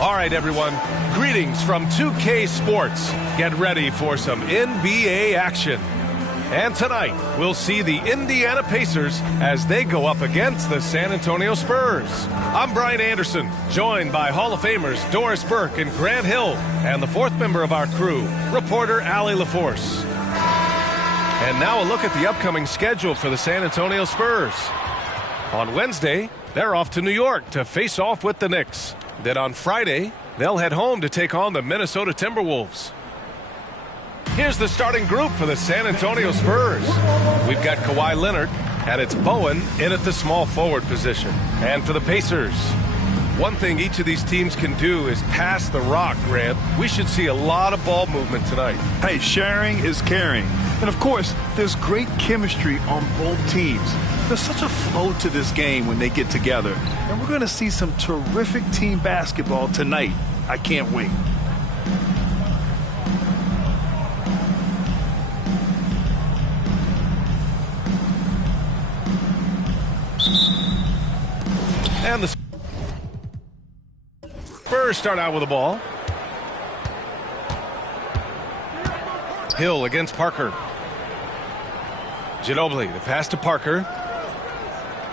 All right, everyone. Greetings from 2K Sports. Get ready for some NBA action. And tonight, we'll see the Indiana Pacers as they go up against the San Antonio Spurs. I'm Brian Anderson, joined by Hall of Famers Doris Burke and Grant Hill, and the fourth member of our crew, reporter Allie LaForce. And now a look at the upcoming schedule for the San Antonio Spurs. On Wednesday, they're off to New York to face off with the Knicks. Then on Friday, they'll head home to take on the Minnesota Timberwolves. Here's the starting group for the San Antonio Spurs. We've got Kawhi Leonard, and it's Bowen in at the small forward position. And for the Pacers, one thing each of these teams can do is pass the rock, Grant. We should see a lot of ball movement tonight. Hey, sharing is caring. And, of course, there's great chemistry on both teams. There's such a flow to this game when they get together. And we're going to see some terrific team basketball tonight. I can't wait. And the Spurs start out with the ball. Hill against Parker. Ginobili, the pass to Parker.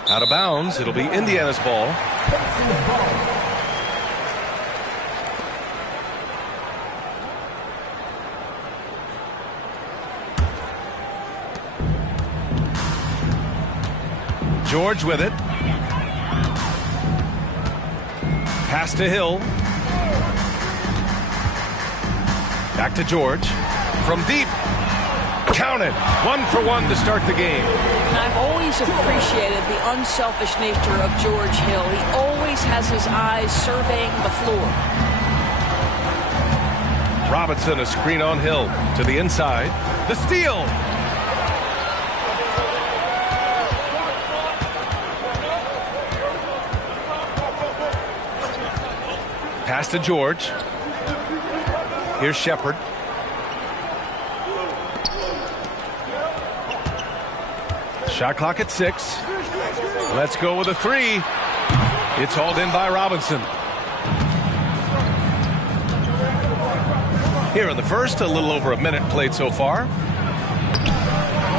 Out of bounds. It'll be Indiana's ball. George with it. Pass to Hill. Back to George. From deep. Counted. 1-for-1 to start the game. And I've always appreciated the unselfish nature of George Hill. He always has his eyes surveying the floor. Robinson, a screen on Hill. To the inside. The steal. Pass to George. Here's Shepherd. Shot clock at 6. Let's go with a 3. It's hauled in by Robinson. Here in the first, a little over a minute played so far.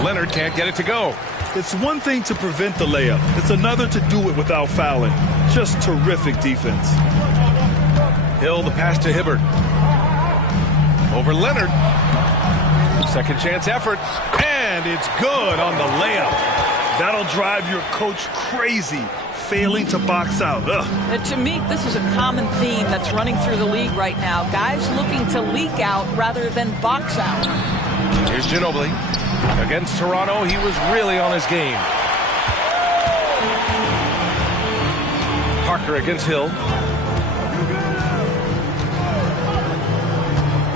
Leonard can't get it to go. It's one thing to prevent the layup. It's another to do it without fouling. Just terrific defense. Hill, the pass to Hibbert. Over Leonard. Second chance effort. And it's good on the layup. That'll drive your coach crazy, failing to box out. And to me, this is a common theme that's running through the league right now. Guys looking to leak out rather than box out. Here's Ginobili. Against Toronto, he was really on his game. Parker against Hill.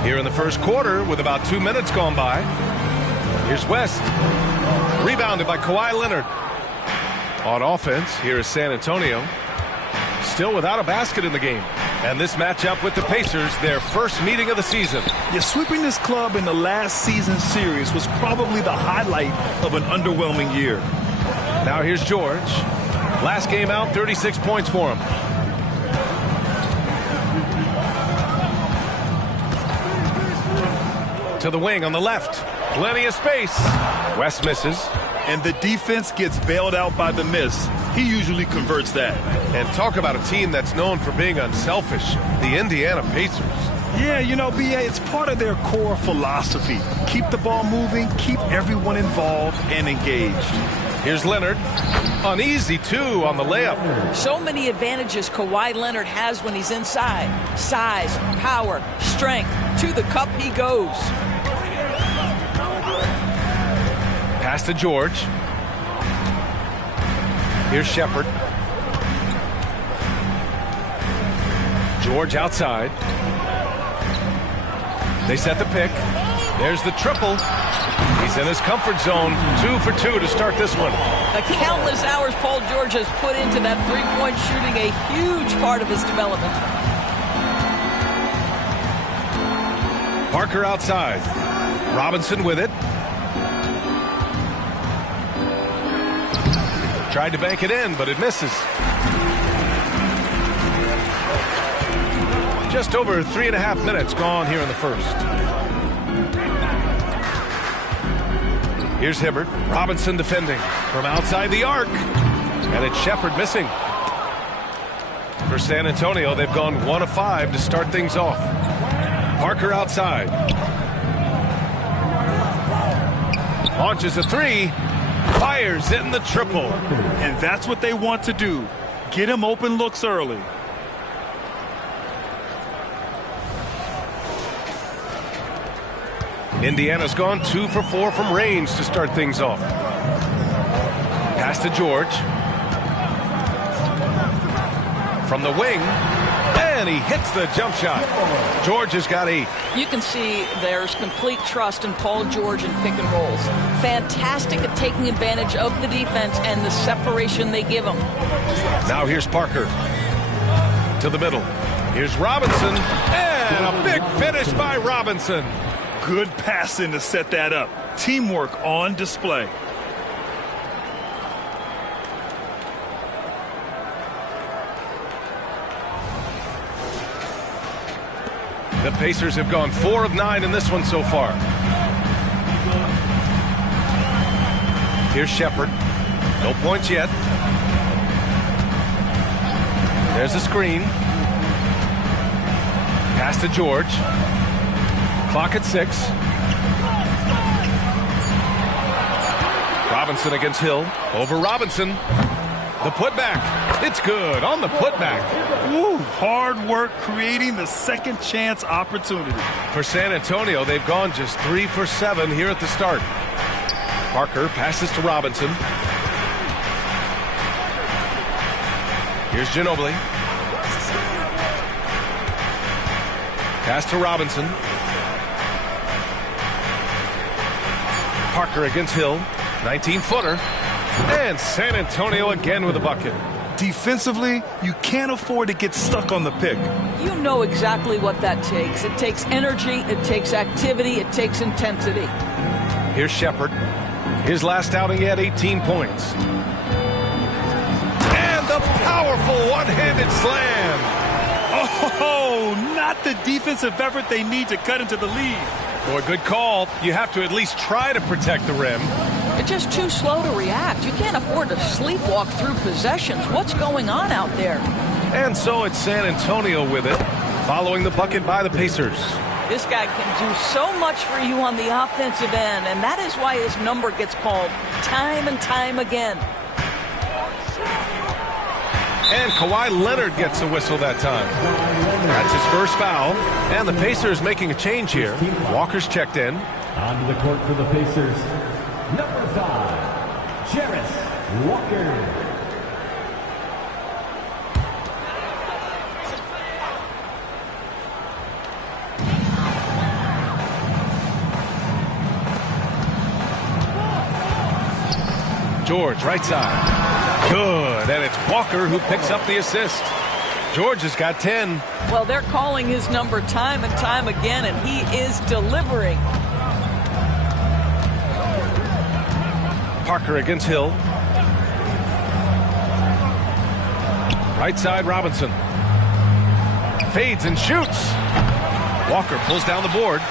Here in the first quarter with about 2 minutes gone by. Here's West. Rebounded by Kawhi Leonard. On offense, here is San Antonio. Still without a basket in the game. And this matchup with the Pacers, their first meeting of the season. Yeah, sweeping this club in the last season series was probably the highlight of an underwhelming year. Now here's George. Last game out, 36 points for him. To the wing on the left. Plenty of space. West misses. And the defense gets bailed out by the miss. He usually converts that. And talk about a team that's known for being unselfish. The Indiana Pacers. Yeah, you know, B.A., it's part of their core philosophy. Keep the ball moving, keep everyone involved and engaged. Here's Leonard. Uneasy, too, on the layup. So many advantages Kawhi Leonard has when he's inside. Size, power, strength. To the cup he goes. Pass to George. Here's Shepherd. George outside. They set the pick. There's the triple. He's in his comfort zone. 2 for 2 to start this one. The countless hours Paul George has put into that three-point shooting, a huge part of his development. Parker outside. Robinson with it. Tried to bank it in, but it misses. Just over 3.5 minutes gone here in the first. Here's Hibbert. Robinson defending from outside the arc. And it's Shepard missing. For San Antonio, they've gone 1 of 5 to start things off. Parker outside. Launches a 3. Fires in the triple. And that's what they want to do. Get him open looks early. Indiana's gone 2 for 4 from range to start things off. Pass to George. From the wing. And he hits the jump shot. George has got 8. You can see there's complete trust in Paul George in pick and rolls. Fantastic at taking advantage of the defense and the separation they give him. Now here's Parker. To the middle. Here's Robinson. And a big finish by Robinson. Good passing to set that up. Teamwork on display. The Pacers have gone 4 of 9 in this one so far. Here's Shepard. No points yet. There's a screen. Pass to George. Clock at 6. Robinson against Hill. Over Robinson. The putback. It's good on the putback. Woo, hard work creating the second chance opportunity. For San Antonio, they've gone just 3 for 7 here at the start. Parker passes to Robinson. Here's Ginobili. Pass to Robinson. Parker against Hill. 19-footer. And San Antonio again with a bucket. Defensively, you can't afford to get stuck on the pick. You know exactly what that takes. It takes energy, it takes activity, it takes intensity. Here's Shepard. His last outing, he had 18 points. And the powerful one-handed slam. Oh, not the defensive effort they need to cut into the lead. Boy, good call. You have to at least try to protect the rim. It's just too slow to react. You can't afford to sleepwalk through possessions. What's going on out there? And so it's San Antonio with it, following the bucket by the Pacers. This guy can do so much for you on the offensive end, and that is why his number gets called time and time again. And Kawhi Leonard gets a whistle that time. That's his first foul. And the Pacers making a change here. Walker's checked in. Onto the court for the Pacers. Number 5, Jarris Walker. George, right side. Good. And it's Walker who picks up the assist. George has got 10. Well, they're calling his number time and time again, and he is delivering. Parker against Hill. Right side, Robinson. Fades and shoots. Walker pulls down the board.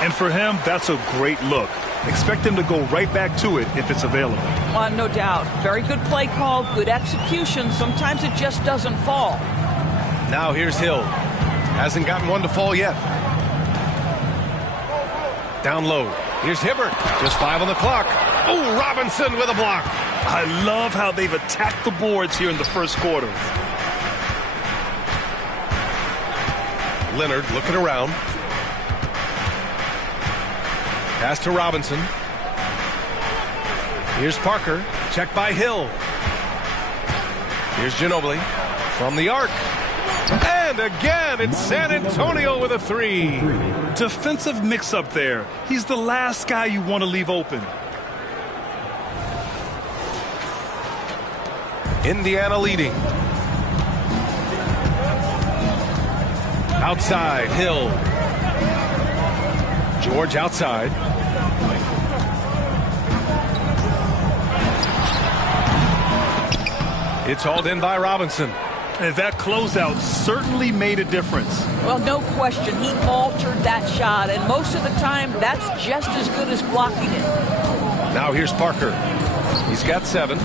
And for him, that's a great look. Expect him to go right back to it if it's available. No doubt. Very good play call, good execution. Sometimes it just doesn't fall. Now here's Hill. Hasn't gotten one to fall yet. Down low. Here's Hibbert. Just 5 on the clock. Oh, Robinson with a block. I love how they've attacked the boards here in the first quarter. Leonard looking around. Pass to Robinson. Here's Parker. Checked by Hill. Here's Ginobili from the arc. And again, it's San Antonio with a 3. Defensive mix-up there. He's the last guy you want to leave open. Indiana leading. Outside, Hill. George outside. It's hauled in by Robinson. And that closeout certainly made a difference. Well, no question. He altered that shot, and most of the time, that's just as good as blocking it. Now here's Parker. He's got 7.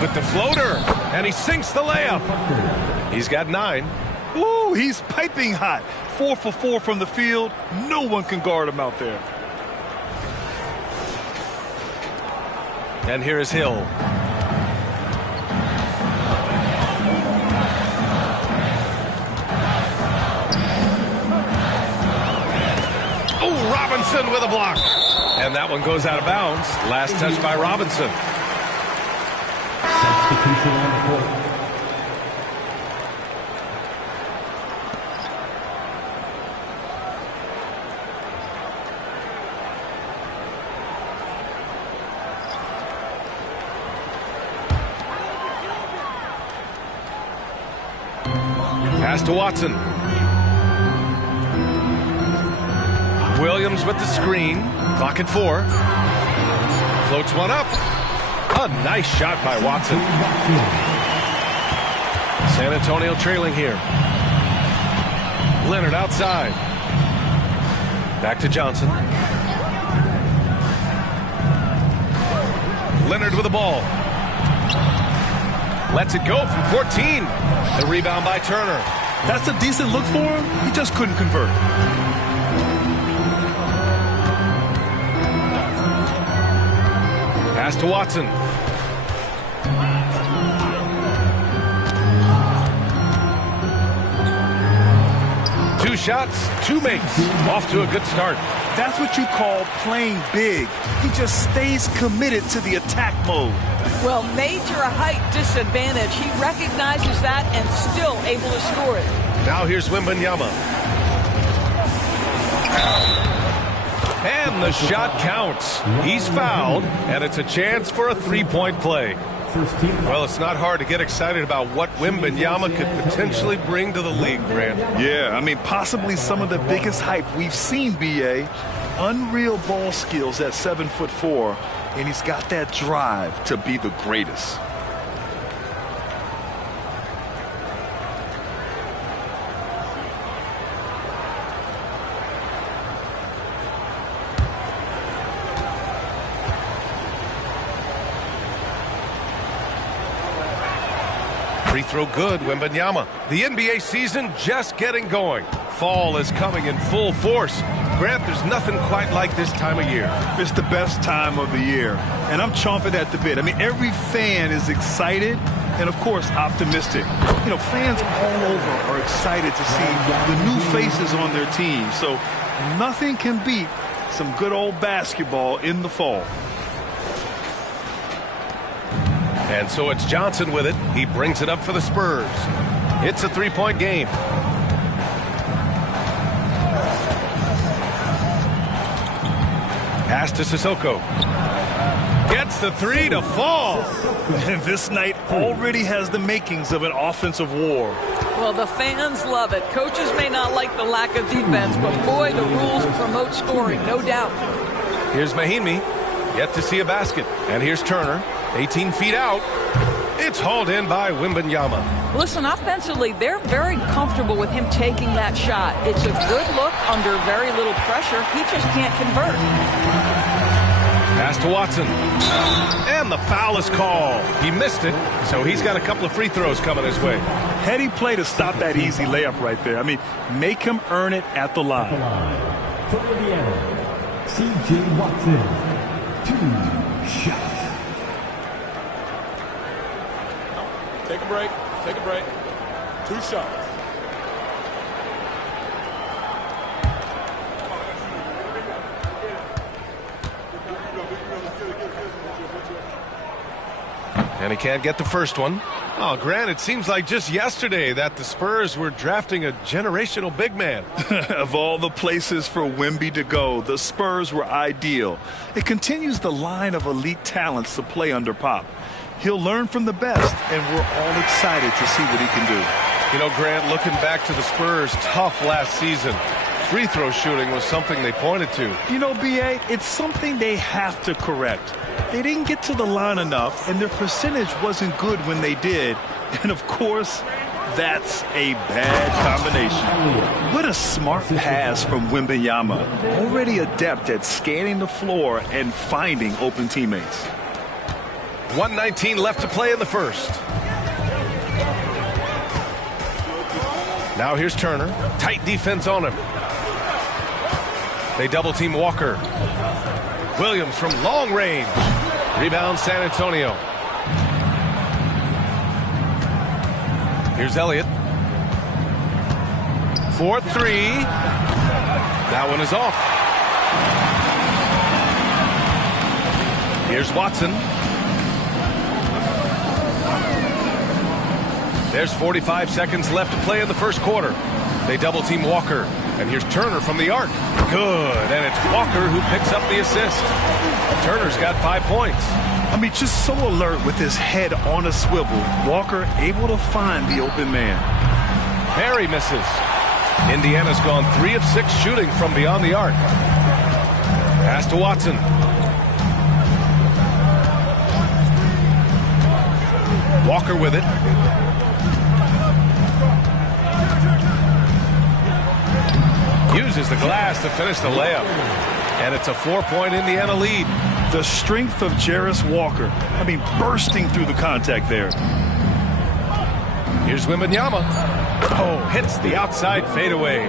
With the floater, and he sinks the layup. He's got 9. Ooh, he's piping hot. 4 for 4 from the field. No one can guard him out there. And here is Hill. Oh, Robinson with a block. And that one goes out of bounds. Last touch by Robinson. Substitution on the court. Pass to Watson. Williams with the screen. Clock at 4. Floats one up. A nice shot by Watson. San Antonio trailing here. Leonard outside. Back to Johnson. Leonard with the ball. Lets it go from 14. The rebound by Turner. That's a decent look for him. He just couldn't convert. Pass to Watson. Two shots, 2 makes. Off to a good start. That's what you call playing big. He just stays committed to the attack mode. Well, major height disadvantage. He recognizes that and still able to score it. Now here's Wembanyama. And the shot counts. He's fouled, and it's a chance for a 3-point play. Well, it's not hard to get excited about what Wembanyama could potentially bring to the league, Grant. Yeah, I mean, possibly some of the biggest hype we've seen, B.A. Unreal ball skills at 7'4", and he's got that drive to be the greatest. Free throw good, Wembanyama. The NBA season just getting going. Fall is coming in full force. Grant, there's nothing quite like this time of year. It's the best time of the year, and I'm chomping at the bit. I mean, every fan is excited and, of course, optimistic. You know, fans all over are excited to see the new faces on their team. So nothing can beat some good old basketball in the fall. And so it's Johnson with it. He brings it up for the Spurs. It's a 3-point game. Pass to Sissoko. Gets the 3 to fall. And this night already has the makings of an offensive war. Well, the fans love it. Coaches may not like the lack of defense, but boy, the rules promote scoring, no doubt. Here's Mahinmi. Yet to see a basket. And here's Turner. 18 feet out. It's hauled in by Wembanyama. Listen, offensively, they're very comfortable with him taking that shot. It's a good look under very little pressure. He just can't convert. Pass to Watson. And the foul is called. He missed it, so he's got a couple of free throws coming his way. Heady play to stop that easy layup right there. I mean, make him earn it at the line. For Indiana, C.J. Watson, 2 shots. Take a break. Take a break. 2 shots. And he can't get the first one. Oh, Grant, it seems like just yesterday that the Spurs were drafting a generational big man. Of all the places for Wemby to go, the Spurs were ideal. It continues the line of elite talents to play under Pop. He'll learn from the best, and we're all excited to see what he can do. You know, Grant, looking back to the Spurs' tough last season, free throw shooting was something they pointed to. You know, B.A., it's something they have to correct. They didn't get to the line enough, and their percentage wasn't good when they did. And, of course, That's a bad combination. What a smart pass from Wembanyama. Already adept at scanning the floor and finding open teammates. 1:19 left to play in the first. Now here's Turner. Tight defense on him. They double team Walker. Williams from long range. Rebound San Antonio. Here's Elliott. 4-3. That one is off. Here's Watson. There's 45 seconds left to play in the first quarter. They double team Walker. And here's Turner from the arc. Good. And it's Walker who picks up the assist. Turner's got 5 points. I mean, just so alert with his head on a swivel. Walker able to find the open man. Perry misses. Indiana's gone 3 of 6 shooting from beyond the arc. Pass to Watson. Walker with it. Uses the glass to finish the layup. And it's a 4-point Indiana lead. The strength of Jarris Walker. I mean, bursting through the contact there. Here's Wembanyama. Oh, hits the outside fadeaway.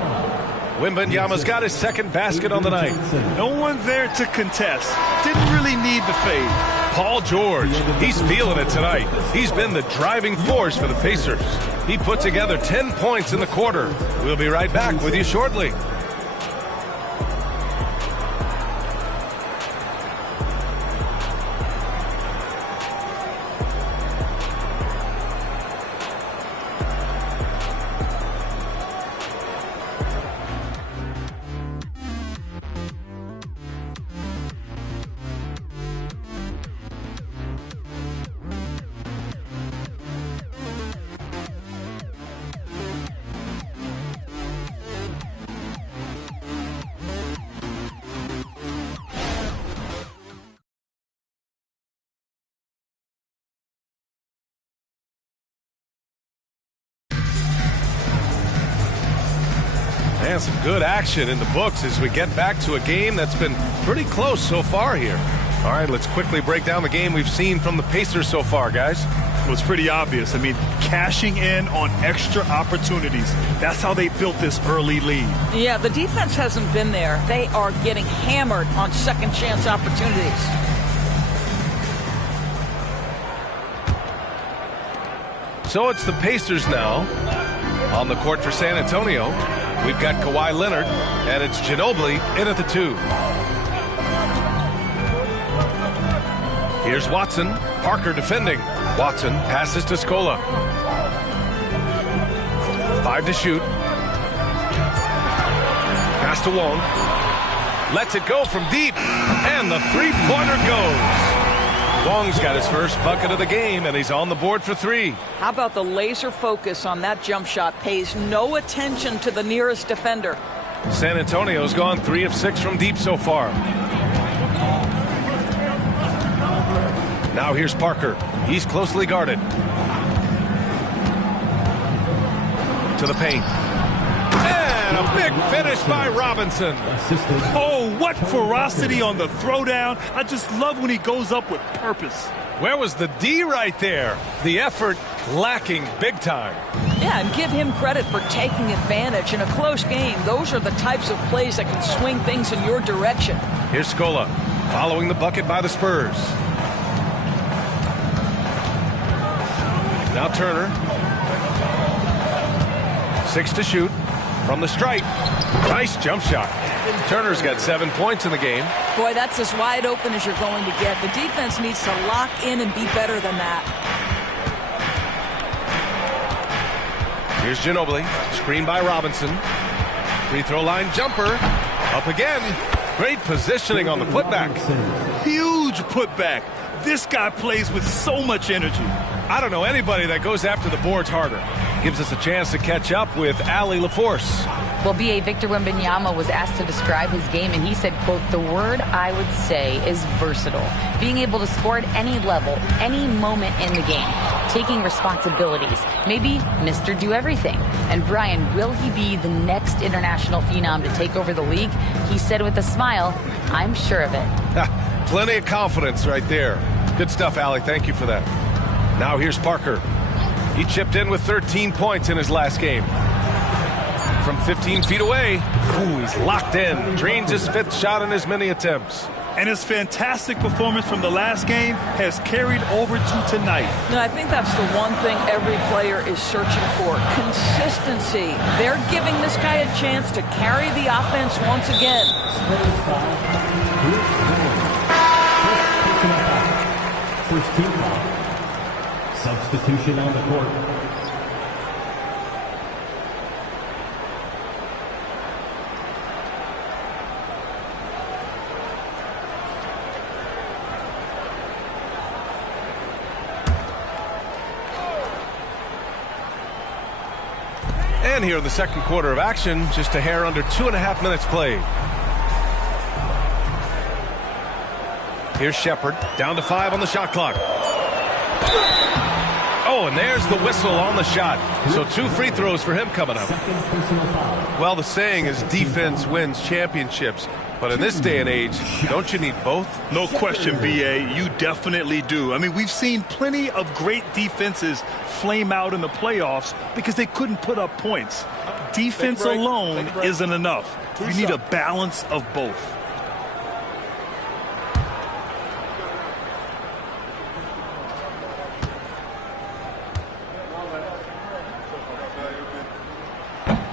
Wembanyama's got his second basket on the night. No one there to contest. Didn't really need the fade. Paul George, he's feeling it tonight. He's been the driving force for the Pacers. He put together 10 points in the quarter. We'll be right back with you shortly. And some good action in the books as we get back to a game that's been pretty close so far here. All right, let's quickly break down the game we've seen from the Pacers so far, guys. Well, it's pretty obvious. I mean, cashing in on extra opportunities. That's how they built this early lead. Yeah, the defense hasn't been there. They are getting hammered on second chance opportunities. So it's the Pacers now on the court for San Antonio. We've got Kawhi Leonard, and it's Ginobili in at the 2. Here's Watson. Parker defending. Watson passes to Scola. 5 to shoot. Pass to Wong. Lets it go from deep, and the three-pointer goes. Wong's got his first bucket of the game, and he's on the board for 3. How about the laser focus on that jump shot? Pays no attention to the nearest defender. San Antonio's gone 3 of 6 from deep so far. Now here's Parker. He's closely guarded. To the paint. And a big finish by Robinson. Oh, what ferocity on the throwdown. I just love when he goes up with purpose. Where was the D right there? The effort lacking big time. Yeah, and give him credit for taking advantage in a close game. Those are the types of plays that can swing things in your direction. Here's Scola, following the bucket by the Spurs. Now Turner. 6 to shoot from the stripe. Nice jump shot. Turner's got 7 points in the game. Boy, that's as wide open as you're going to get. The defense needs to lock in and be better than that. Here's Ginobili. Screen by Robinson. Free throw line jumper. Up again. Great positioning on the putback. Huge putback. This guy plays with so much energy. I don't know anybody that goes after the boards harder. gives us a chance to catch up with Allie LaForce. Well, B.A. Victor Wembanyama was asked to describe his game, and he said, quote, "The word I would say is versatile. Being able to score at any level, any moment in the game, taking responsibilities, maybe Mr. Do Everything." And Brian, will he be the next international phenom to take over the league? He said with a smile, "I'm sure of it." Plenty of confidence right there. Good stuff, Allie. Thank you for that. Now here's Parker. He chipped in with 13 points in his last game. From 15 feet away, ooh, he's locked in. Drains his 5th shot in as many attempts. And his fantastic performance from the last game has carried over to tonight. No, I think that's the one thing every player is searching for. Consistency. They're giving this guy a chance to carry the offense once again. First team foul. Substitution on the court. And here in the second quarter of action, just a hair under 2.5 minutes played. Here's Shepard, down to 5 on the shot clock. Oh, and there's the whistle on the shot. So 2 free throws for him coming up. Well, the saying is defense wins championships. But in this day and age, don't you need both? No question, B.A. You definitely do. I mean, we've seen plenty of great defenses flame out in the playoffs because they couldn't put up points. Defense alone isn't enough. You need a balance of both.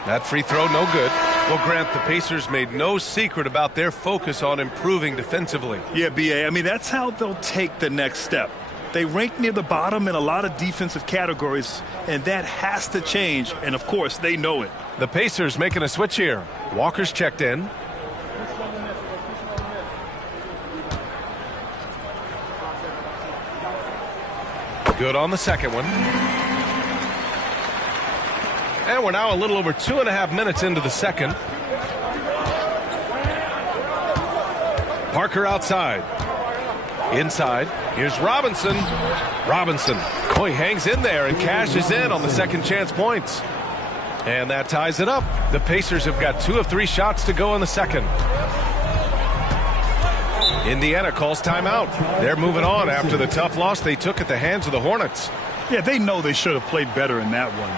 That free throw, no good. Well, Grant, the Pacers made no secret about their focus on improving defensively. Yeah, B.A., I mean, that's how they'll take the next step. They rank near the bottom in a lot of defensive categories, and that has to change, and, of course, they know it. The Pacers making a switch here. Walker's checked in. Good on the second one. And we're now a little over 2.5 minutes into the second. Parker outside. Inside. Here's Robinson. Robinson. Oh, he hangs in there and cashes in on the second chance points. And that ties it up. The Pacers have got 2 of 3 shots to go in the second. Indiana calls timeout. They're moving on after the tough loss they took at the hands of the Hornets. Yeah, they know they should have played better in that one.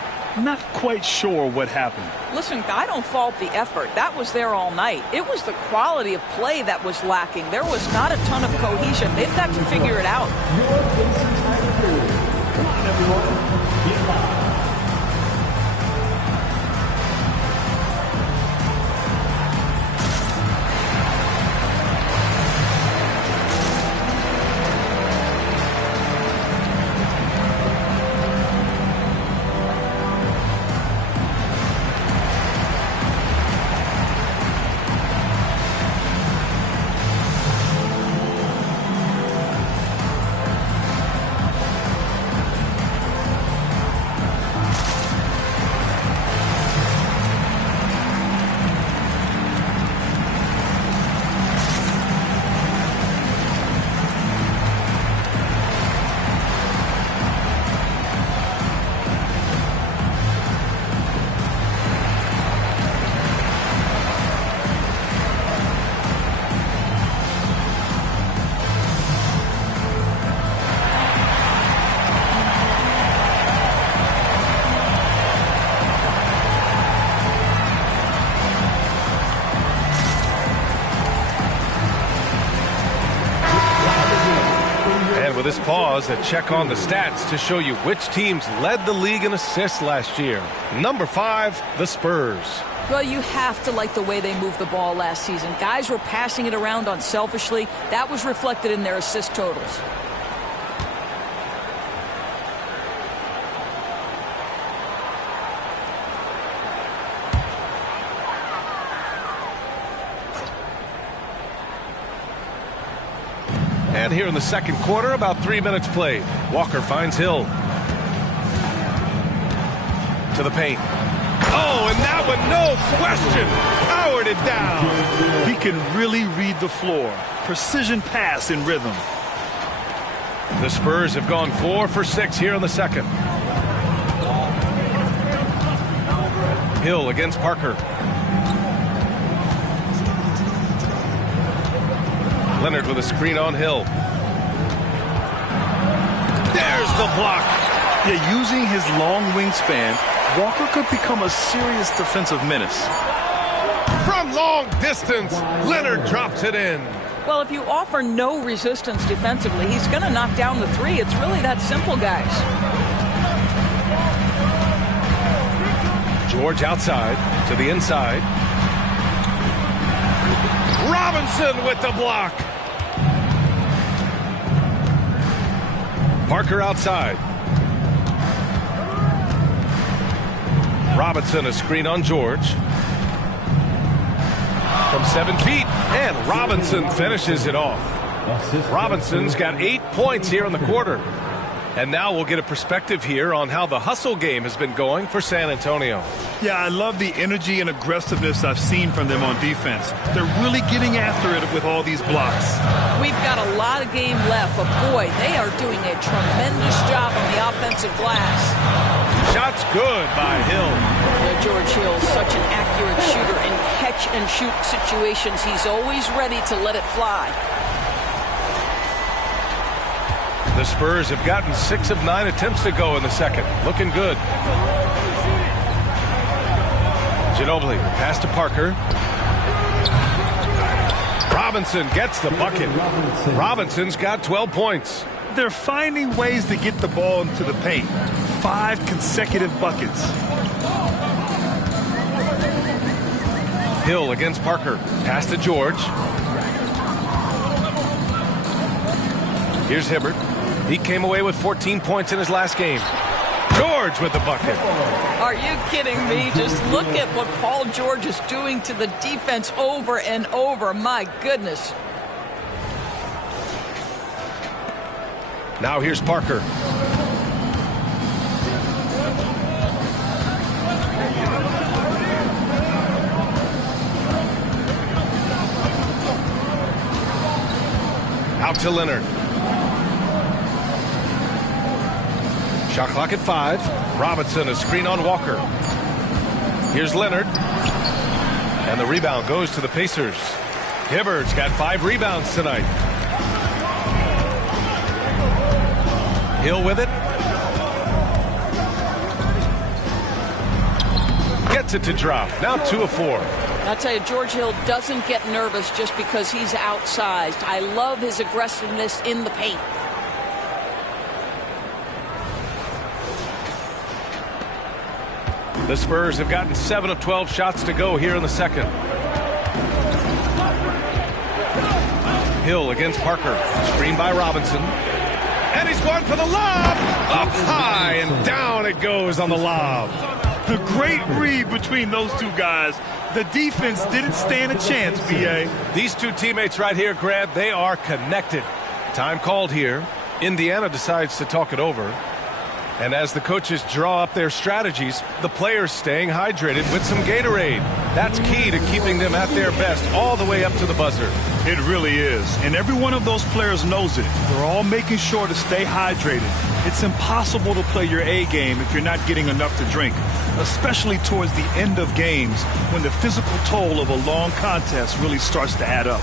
Not quite sure what happened. Listen, I don't fault the effort. That was there all night. It was the quality of play that was lacking. There was not a ton of cohesion. They've got to figure it out. Come on, everyone. Get live. This pause, a check on the stats to show you which teams led the league in assists last year. Number 5, the Spurs. Well, you have to like the way they moved the ball last season. Guys were passing it around unselfishly. That was reflected in their assist totals. And here in the second quarter, about 3 minutes played. Walker finds Hill. to the paint. Oh, and that one, no question, powered it down. He can really read the floor. Precision pass in rhythm. The Spurs have gone 4 for 6 here in the second. Hill against Parker. Leonard with a screen on Hill. There's the block. Yeah, using his long wingspan, Walker could become a serious defensive menace. From long distance, Leonard drops it in. Well, if you offer no resistance defensively, he's going to knock down the three. It's really that simple, guys. George outside to the inside. Robinson with the block. Parker outside. Robinson a screen on George. From 7 feet, and Robinson finishes it off. Robinson's got 8 points here in the quarter. And now we'll get a perspective here on how the hustle game has been going for San Antonio. Yeah, I love the energy and aggressiveness I've seen from them on defense. They're really getting after it with all these blocks. We've got a lot of game left, but boy, they are doing a tremendous job on the offensive glass. Shot's good by Hill. George Hill, such an accurate shooter in catch-and-shoot situations. He's always ready to let it fly. The Spurs have gotten 6 of 9 attempts to go in the second. Looking good. Ginobili, pass to Parker. Robinson gets the bucket. Robinson's got 12 points. They're finding ways to get the ball into the paint. 5 consecutive buckets. Hill against Parker. Pass to George. Here's Hibbert. He came away with 14 points in his last game. George with the bucket. Are you kidding me? Just look at what Paul George is doing to the defense over and over. My goodness. Now here's Parker. Out to Leonard. Shot clock at 5. Robinson a screen on Walker. Here's Leonard. And the rebound goes to the Pacers. Hibbert's got 5 rebounds tonight. Hill with it. Gets it to drop. Now 2 of 4. I'll tell you, George Hill doesn't get nervous just because he's outsized. I love his aggressiveness in the paint. The Spurs have gotten 7 of 12 shots to go here in the second. Hill against Parker. Screen by Robinson. And he's going for the lob. Up high and down it goes on the lob. The great read between those two guys. The defense didn't stand a chance, B.A. These two teammates right here, Grant, they are connected. Time called here. Indiana decides to talk it over. And as the coaches draw up their strategies, the players staying hydrated with some Gatorade. That's key to keeping them at their best all the way up to the buzzer. It really is. And every one of those players knows it. They're all making sure to stay hydrated. It's impossible to play your A game if you're not getting enough to drink, especially towards the end of games when the physical toll of a long contest really starts to add up.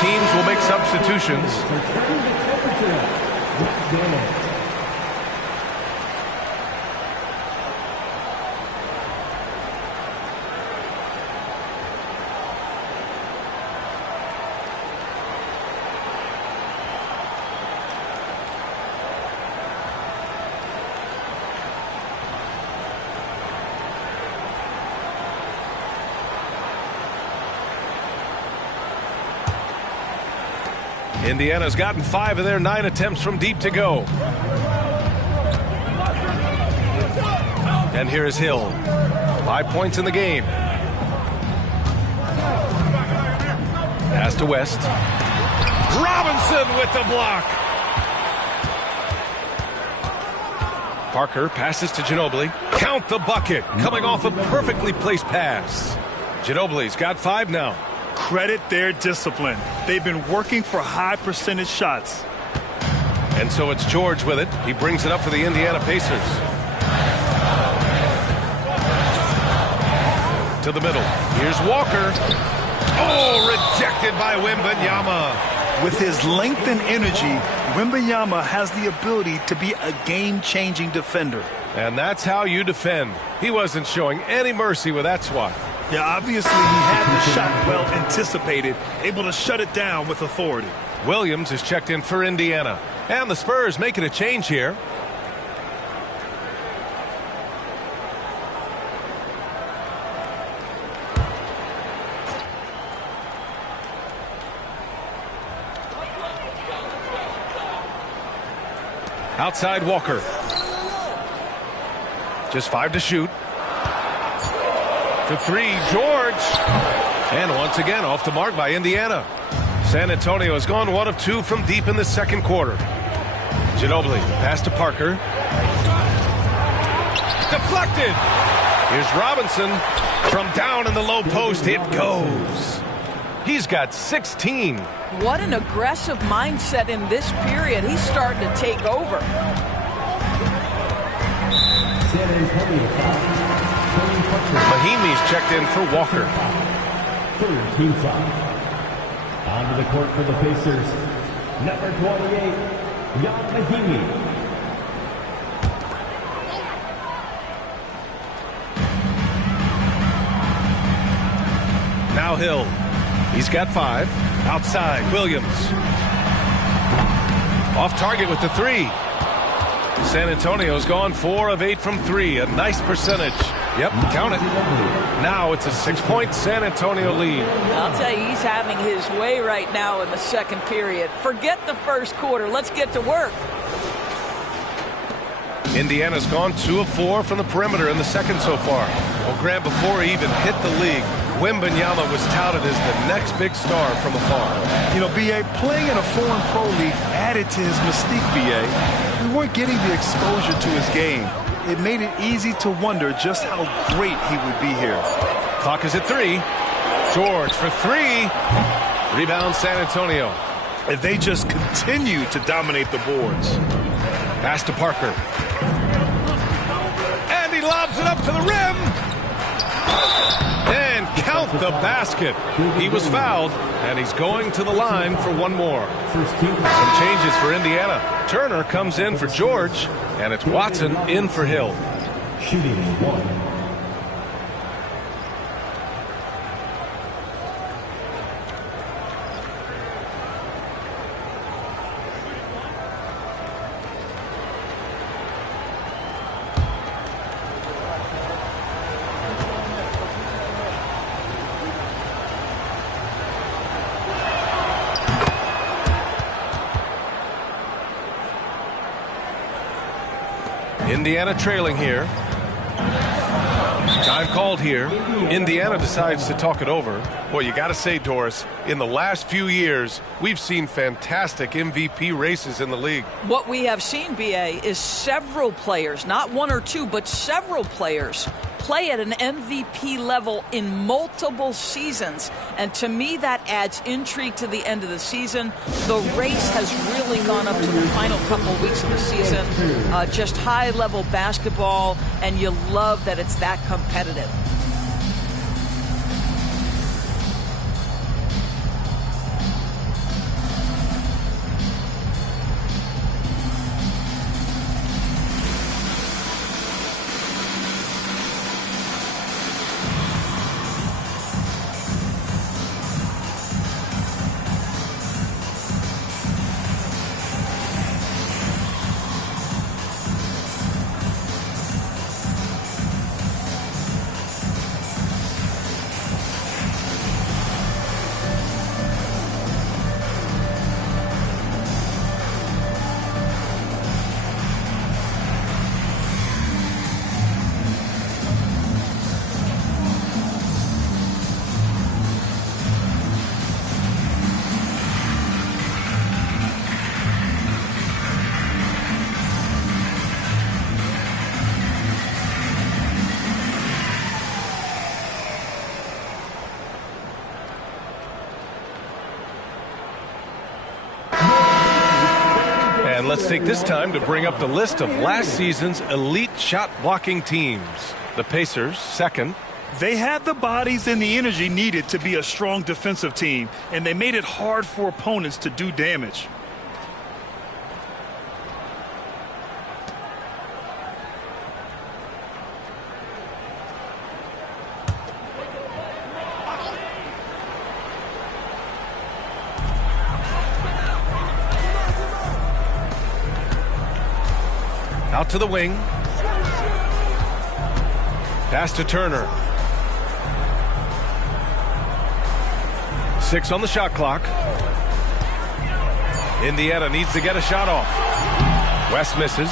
teams will make substitutions. Indiana's gotten 5 of their 9 attempts from deep to go. And here is Hill. 5 points in the game. Pass to West. Robinson with the block. Parker passes to Ginobili. Count the bucket. Coming off a perfectly placed pass. Ginobili's got 5 now. Credit their discipline. They've been working for high percentage shots. And so it's George with it. He brings it up for the Indiana Pacers. To the middle. Here's Walker. Oh, rejected by Wembanyama. With his length and energy, Wembanyama has the ability to be a game-changing defender. And that's how you defend. He wasn't showing any mercy with that swat. Yeah, obviously he had the shot well anticipated, able to shut it down with authority. Williams is checked in for Indiana. And the Spurs making a change here. Outside Walker. Just 5 to shoot. To 3, George. And once again off the mark by Indiana. San Antonio has gone 1 of 2 from deep in the second quarter. Ginobili, pass to Parker. Deflected. Here's Robinson. From down in the low post, it goes. He's got 16. What an aggressive mindset in this period. He's starting to take over. Mahimi's checked in for Walker. Third team foul. Onto the court for the Pacers. Number 28, Mahimi. Now Hill. He's got 5. Outside, Williams. Off target with the 3. San Antonio's gone 4 of 8 from 3. A nice percentage. Yep, count it. Now it's a 6-point San Antonio lead. I'll tell you, he's having his way right now in the second period. Forget the first quarter. Let's get to work. Indiana's gone 2 of 4 from the perimeter in the second so far. Well, Grant, before he even hit the league, Wembanyama was touted as the next big star from afar. You know, B.A., playing in a foreign pro league added to his mystique, B.A. We weren't getting the exposure to his game. It made it easy to wonder just how great he would be here. Clock is at 3. George for 3. Rebound San Antonio. And they just continue to dominate the boards. Pass to Parker. And he lobs it up to the rim. And count the basket. He was fouled, and he's going to the line for one more. Some changes for Indiana. Turner comes in for George, and it's Watson in for Hill. Shooting 1. Indiana trailing here. Time called here. Indiana decides to talk it over. Well, you got to say, Doris, in the last few years, we've seen fantastic MVP races in the league. What we have seen, B.A., is several players, not 1 or 2, but several players, play at an MVP level in multiple seasons. And to me, that adds intrigue to the end of the season. The race has really gone up to the final couple weeks of the season. Just high-level basketball, and you love that it's that competitive. And let's take this time to bring up the list of last season's elite shot blocking teams. The Pacers, second. They had the bodies and the energy needed to be a strong defensive team, and they made it hard for opponents to do damage. Out to the wing. Pass to Turner. 6 on the shot clock. Indiana needs to get a shot off. West misses.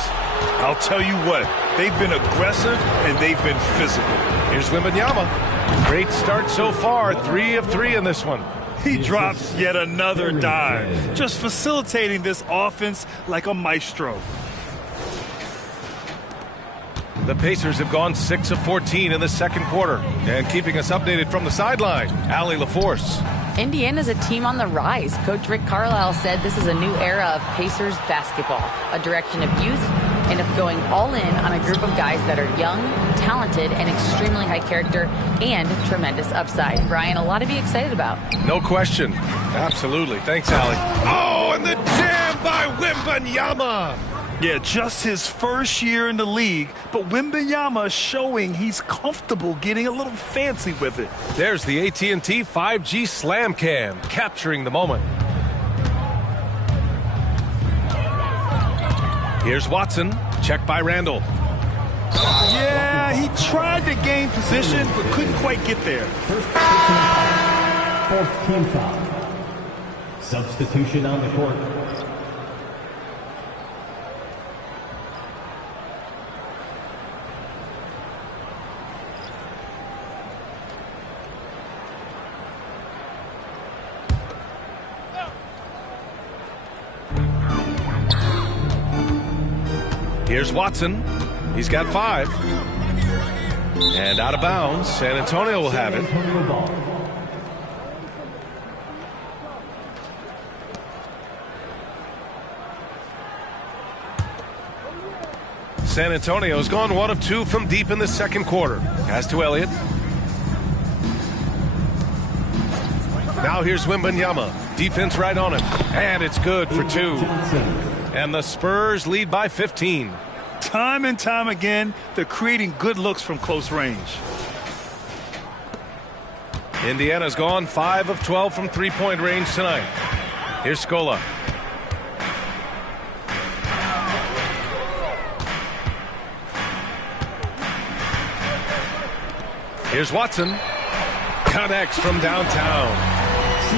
I'll tell you what, they've been aggressive and they've been physical. Here's Wembanyama. Great start so far. 3 of 3 in this one. He drops yet another dive, just facilitating this offense like a maestro. The Pacers have gone 6 of 14 in the second quarter. And keeping us updated from the sideline, Allie LaForce. Indiana's a team on the rise. Coach Rick Carlisle said this is a new era of Pacers basketball, a direction of youth and of going all in on a group of guys that are young, talented, and extremely high character and tremendous upside. Brian, a lot to be excited about. No question. Absolutely. Thanks, Allie. Oh, and the jam by Wembanyama. Yeah, just his first year in the league, but Wembanyama showing he's comfortable getting a little fancy with it. There's the AT&T 5G Slam Cam, capturing the moment. Here's Watson, check by Randall. Yeah, he tried to gain position, but couldn't quite get there. Fourth team foul. Substitution on the court. Here's Watson. He's got 5. And out of bounds. San Antonio will have it. San Antonio's gone 1 of 2 from deep in the second quarter. Pass to Elliott. Now here's Wembanyama. Defense right on him. And it's good for 2. And the Spurs lead by 15. Time and time again, they're creating good looks from close range. Indiana's gone 5 of 12 from three-point range tonight. Here's Scola. Here's Watson. Connects from downtown.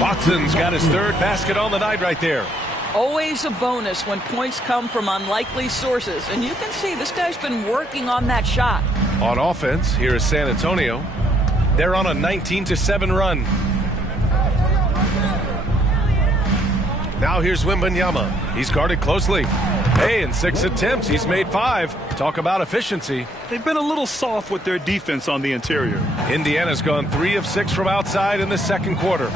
Watson's got his 3rd basket on the night right there. Always a bonus when points come from unlikely sources. And you can see this guy's been working on that shot. On offense, here is San Antonio. They're on a 19-7 run. Now here's Wembanyama. He's guarded closely. Hey, in 6 attempts, he's made 5. Talk about efficiency. They've been a little soft with their defense on the interior. Indiana's gone 3 of 6 from outside in the second quarter.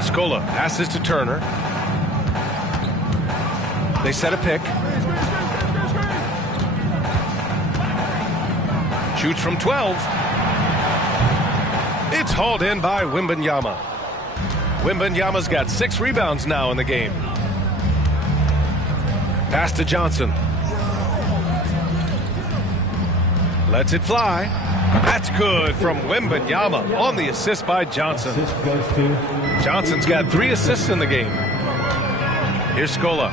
Scola passes to Turner. They set a pick. Shoots from 12. It's hauled in by Wembanyama. Wembanyama's got 6 rebounds now in the game. Pass to Johnson. Lets it fly. That's good from Wembanyama on the assist by Johnson. Johnson's got 3 assists in the game. Here's Scola.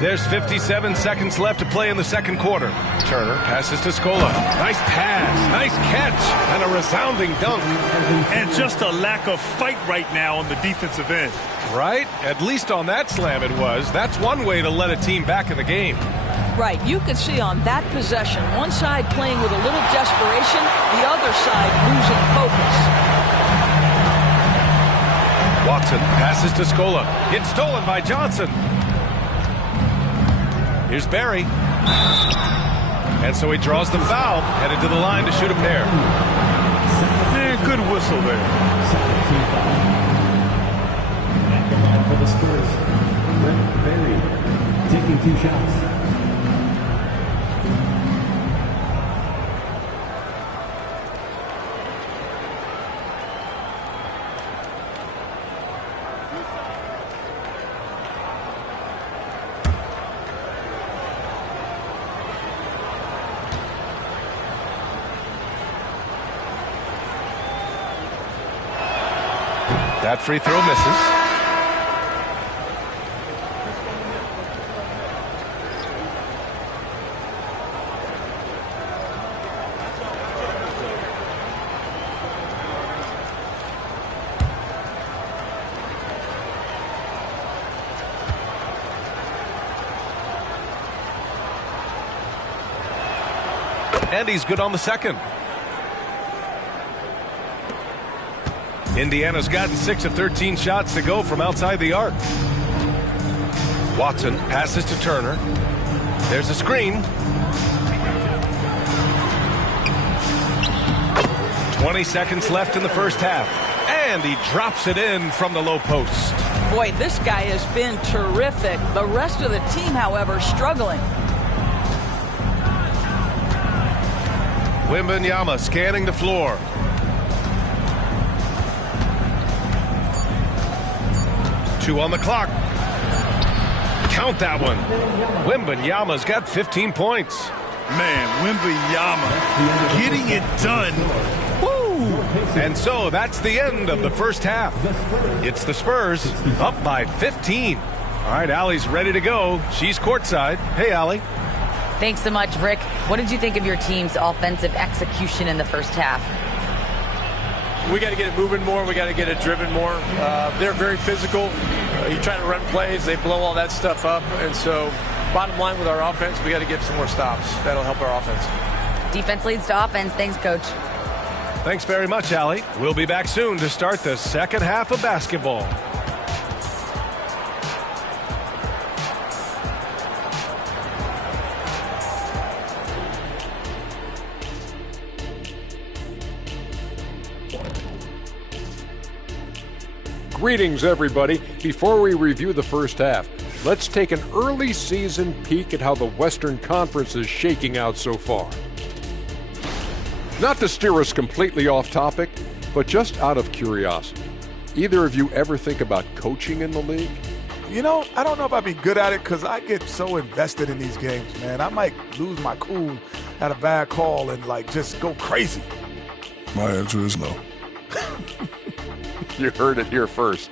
There's 57 seconds left to play in the second quarter. Turner passes to Scola. Nice pass, nice catch, and a resounding dunk. And just a lack of fight right now on the defensive end. Right? At least on that slam it was. That's one way to let a team back in the game. Right, you can see on that possession, one side playing with a little desperation, the other side losing focus. Watson passes to Scola. It's stolen by Johnson. Here's Barry. And so he draws the foul, headed to the line to shoot a pair. Good whistle there. 2 shots. That free throw misses. And he's good on the second. Indiana's gotten 6 of 13 shots to go from outside the arc. Watson passes to Turner. There's a screen. 20 seconds left in the first half. And he drops it in from the low post. Boy, this guy has been terrific. The rest of the team, however, struggling. Wembanyama scanning the floor. Two on the clock. Count that one. Wembanyama's got 15 points. Man, Wembanyama getting it done. Woo! And so that's the end of the first half. It's the Spurs up by 15. All right, Allie's ready to go. She's courtside. Hey, Allie. Thanks so much, Rick. What did you think of your team's offensive execution in the first half? We got to get it moving more. We got to get it driven more. They're very physical. You try to run plays, they blow all that stuff up. And so, bottom line with our offense, we got to get some more stops. That'll help our offense. Defense leads to offense. Thanks, Coach. Thanks very much, Allie. We'll be back soon to start the second half of basketball. Greetings, everybody. Before we review the first half, let's take an early season peek at how the Western Conference is shaking out so far. Not to steer us completely off topic, but just out of curiosity, either of you ever think about coaching in the league? You know, I don't know if I'd be good at it because I get so invested in these games, man. I might lose my cool at a bad call and, just go crazy. My answer is no. You heard it here first.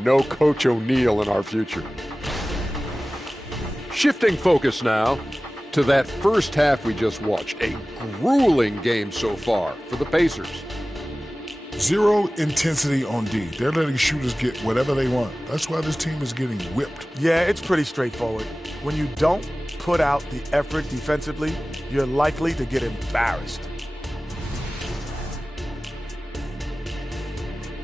No Coach O'Neal in our future. Shifting focus now to that first half we just watched. A grueling game so far for the Pacers. Zero intensity on D. They're letting shooters get whatever they want. That's why this team is getting whipped. Yeah, it's pretty straightforward. When you don't put out the effort defensively, you're likely to get embarrassed.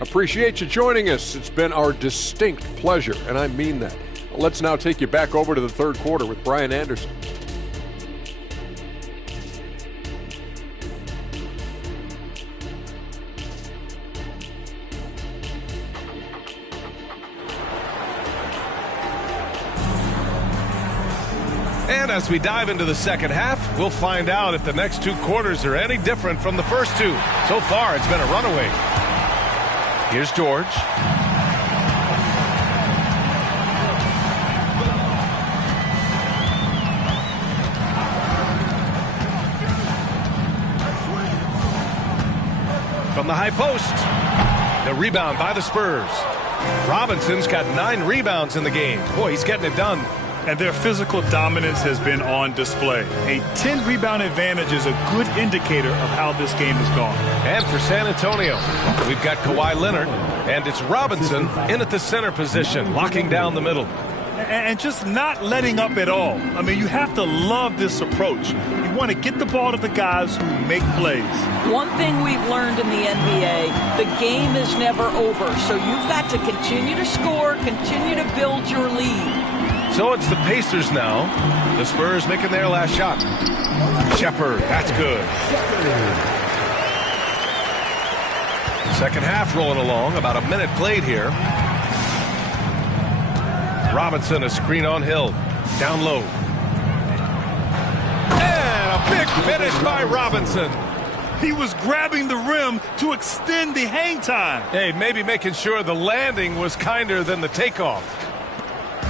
Appreciate you joining us. It's been our distinct pleasure, and I mean that. Let's now take you back over to the third quarter with Brian Anderson. And as we dive into the second half, we'll find out if the next two quarters are any different from the first two. So far, it's been a runaway. Here's George. From the high post. The rebound by the Spurs. Robinson's got 9 rebounds in the game. Boy, he's getting it done. And their physical dominance has been on display. A 10-rebound advantage is a good indicator of how this game has gone. And for San Antonio, we've got Kawhi Leonard, and it's Robinson in at the center position, locking down the middle. And just not letting up at all. I mean, you have to love this approach. You want to get the ball to the guys who make plays. One thing we've learned in the NBA, the game is never over. So you've got to continue to score, continue to build your lead. So it's the Pacers now. The Spurs making their last shot. Shepherd, that's good. Second half rolling along, about a minute played here. Robinson, a screen on Hill. Down low. And a big finish by Robinson. He was grabbing the rim to extend the hang time. Hey, maybe making sure the landing was kinder than the takeoff.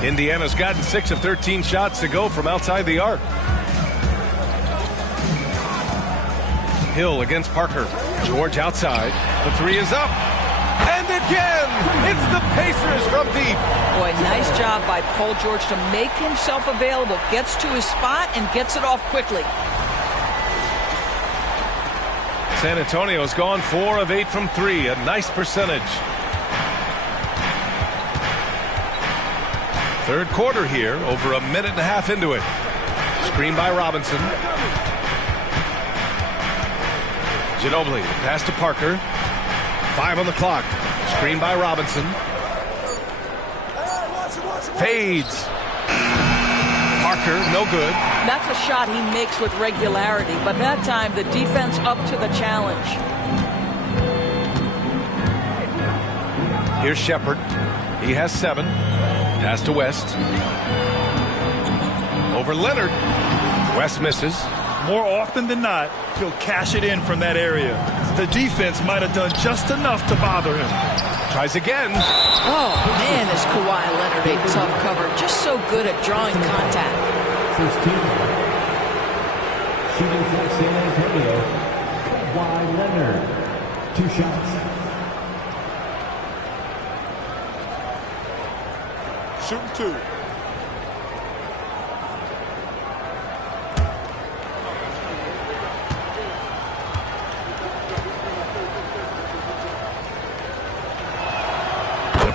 Indiana's gotten 6 of 13 shots to go from outside the arc. Hill against Parker. George outside. The 3 is up. And again, it's the Pacers from deep. Boy, nice job by Paul George to make himself available. Gets to his spot and gets it off quickly. San Antonio's gone 4 of 8 from 3. A nice percentage. Third quarter here, over a minute and a half into it. Screen by Robinson. Ginobili, pass to Parker. 5 on the clock. Screen by Robinson. Fades. Parker, no good. That's a shot he makes with regularity, but that time the defense up to the challenge. Here's Shepard. He has 7. Pass to West. Over Leonard. West misses. More often than not, he'll cash it in from that area. The defense might have done just enough to bother him. Tries again. Oh, man, is Kawhi Leonard a tough cover. Just so good at drawing contact. First team. Shooting for San Antonio, Kawhi Leonard. 2 shots. Shooting 2.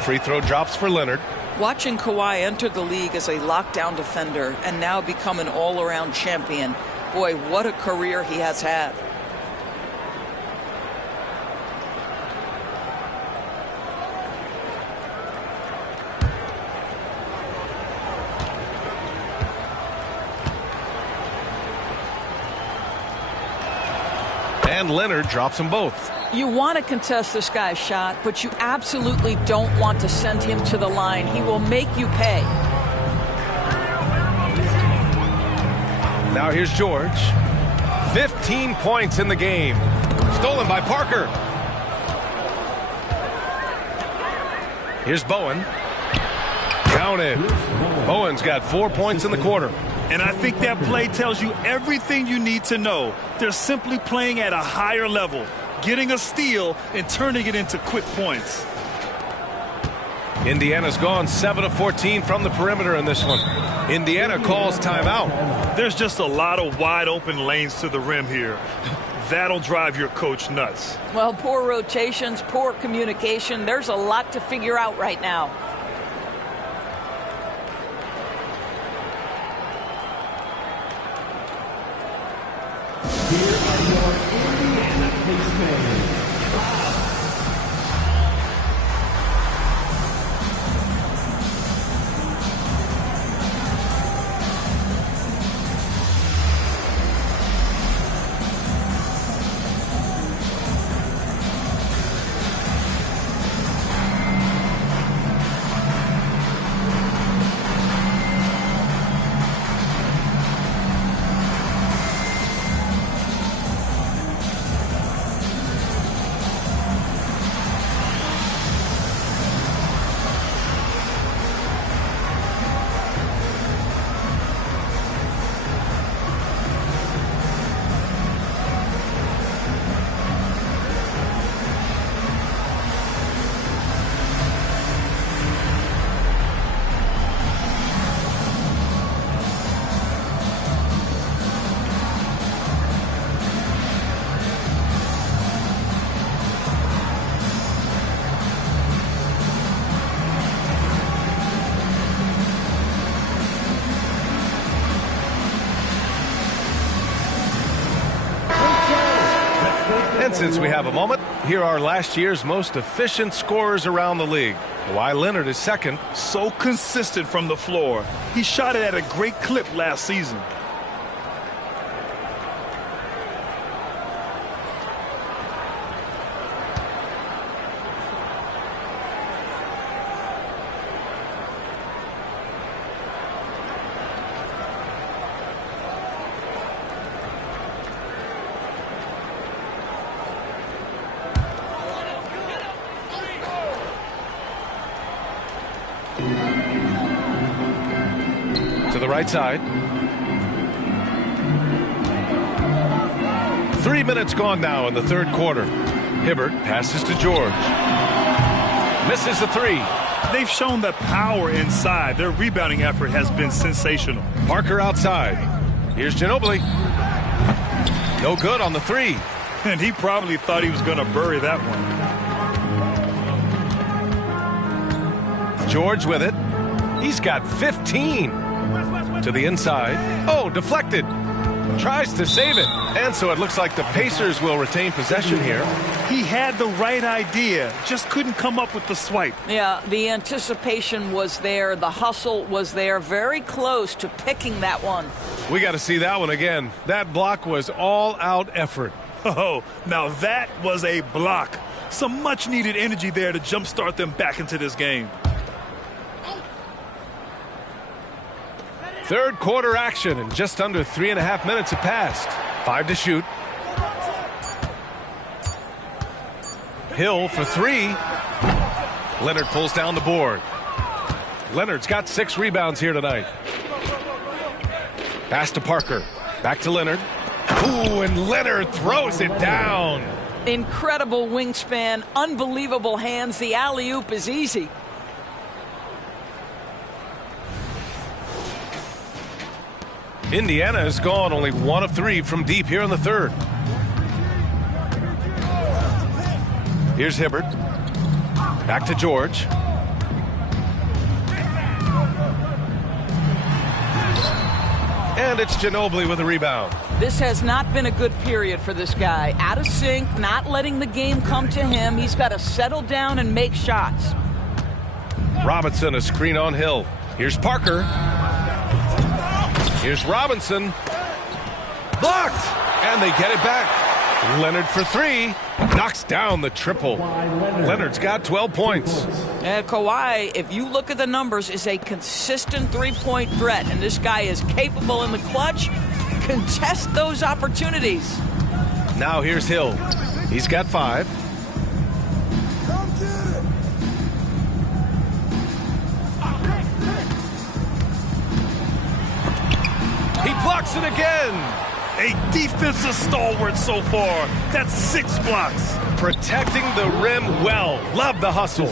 Free throw drops for Leonard. Watching Kawhi enter the league as a lockdown defender and now become an all-around champion. Boy, what a career he has had. And Leonard drops them both. You want to contest this guy's shot, but you absolutely don't want to send him to the line. He will make you pay. Now here's George. 15 points in the game. Stolen by Parker. Here's Bowen. Counted. Bowen's got 4 points in the quarter. And I think that play tells you everything you need to know. They're simply playing at a higher level, getting a steal and turning it into quick points. Indiana's gone 7 of 14 from the perimeter in this one. Indiana calls timeout. There's just a lot of wide open lanes to the rim here. That'll drive your coach nuts. Well, poor rotations, poor communication. There's a lot to figure out right now. Here are your Indiana Pacers. And since we have a moment, here are last year's most efficient scorers around the league. Kawhi Leonard is second. So consistent from the floor. He shot it at a great clip last season. To the right side. 3 minutes gone now in the third quarter. Hibbert passes to George. Misses the three. They've shown the power inside. Their rebounding effort has been sensational. Parker outside. Here's Ginobili. No good on the three. And he probably thought he was going to bury that one. George with it. He's got 15. To the inside. Oh, deflected. Tries to save it. And so it looks like the Pacers will retain possession here. He had the right idea, just couldn't come up with the swipe. Yeah, the anticipation was there. The hustle was there. Very close to picking that one. We got to see that one again. That block was all-out effort. Oh, now that was a block. Some much-needed energy there to jumpstart them back into this game. Third quarter action, and just under 3.5 minutes have passed. 5 to shoot. Hill for three. Leonard pulls down the board. Leonard's got 6 rebounds here tonight. Pass to Parker. Back to Leonard. Ooh, and Leonard throws it down. Incredible wingspan, unbelievable hands. The alley-oop is easy. Indiana has gone only 1 of 3 from deep here in the third. Here's Hibbert. Back to George. And it's Ginobili with a rebound. This has not been a good period for this guy. Out of sync, not letting the game come to him. He's got to settle down and make shots. Robinson, a screen on Hill. Here's Parker. Here's Robinson. Blocked! And they get it back. Leonard for three. Knocks down the triple. Leonard's got 12 points. And Kawhi, if you look at the numbers, is a consistent three-point threat. And this guy is capable in the clutch. Contest those opportunities. Now here's Hill. He's got 5. He blocks it again. A defensive stalwart so far. That's 6 blocks. Protecting the rim well. Love the hustle.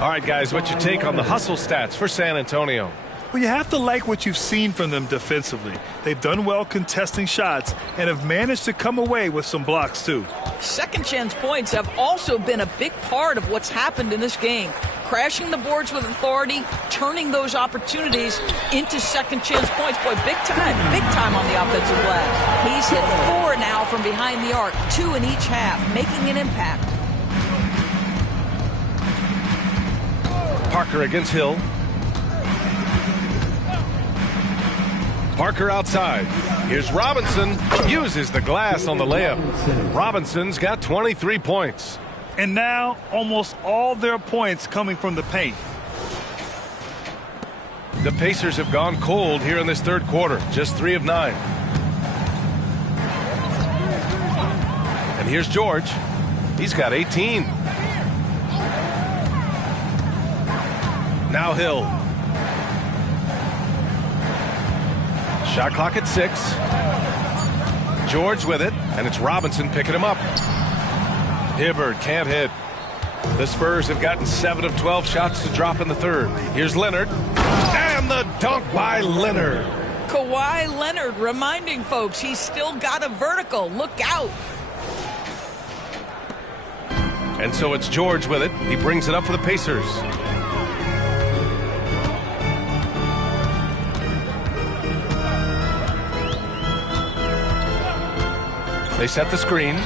All right, guys, what's your take on the hustle stats for San Antonio? Well, you have to like what you've seen from them defensively. They've done well contesting shots and have managed to come away with some blocks, too. Second chance points have also been a big part of what's happened in this game. Crashing the boards with authority, turning those opportunities into second chance points. Boy, big time on the offensive glass. He's hit 4 now from behind the arc, 2 in each half, making an impact. Parker against Hill. Parker outside. Here's Robinson. Uses the glass on the layup. Robinson's got 23 points. And now almost all their points coming from the paint. The Pacers have gone cold here in this third quarter. Just 3 of 9. And here's George. He's got 18. Now Hill. Shot clock at 6. George with it, and it's Robinson picking him up. Hibbert can't hit. The Spurs have gotten 7 of 12 shots to drop in the third. Here's Leonard. And the dunk by Leonard. Kawhi Leonard reminding folks he's still got a vertical. Look out. And so it's George with it. He brings it up for the Pacers. They set the screen.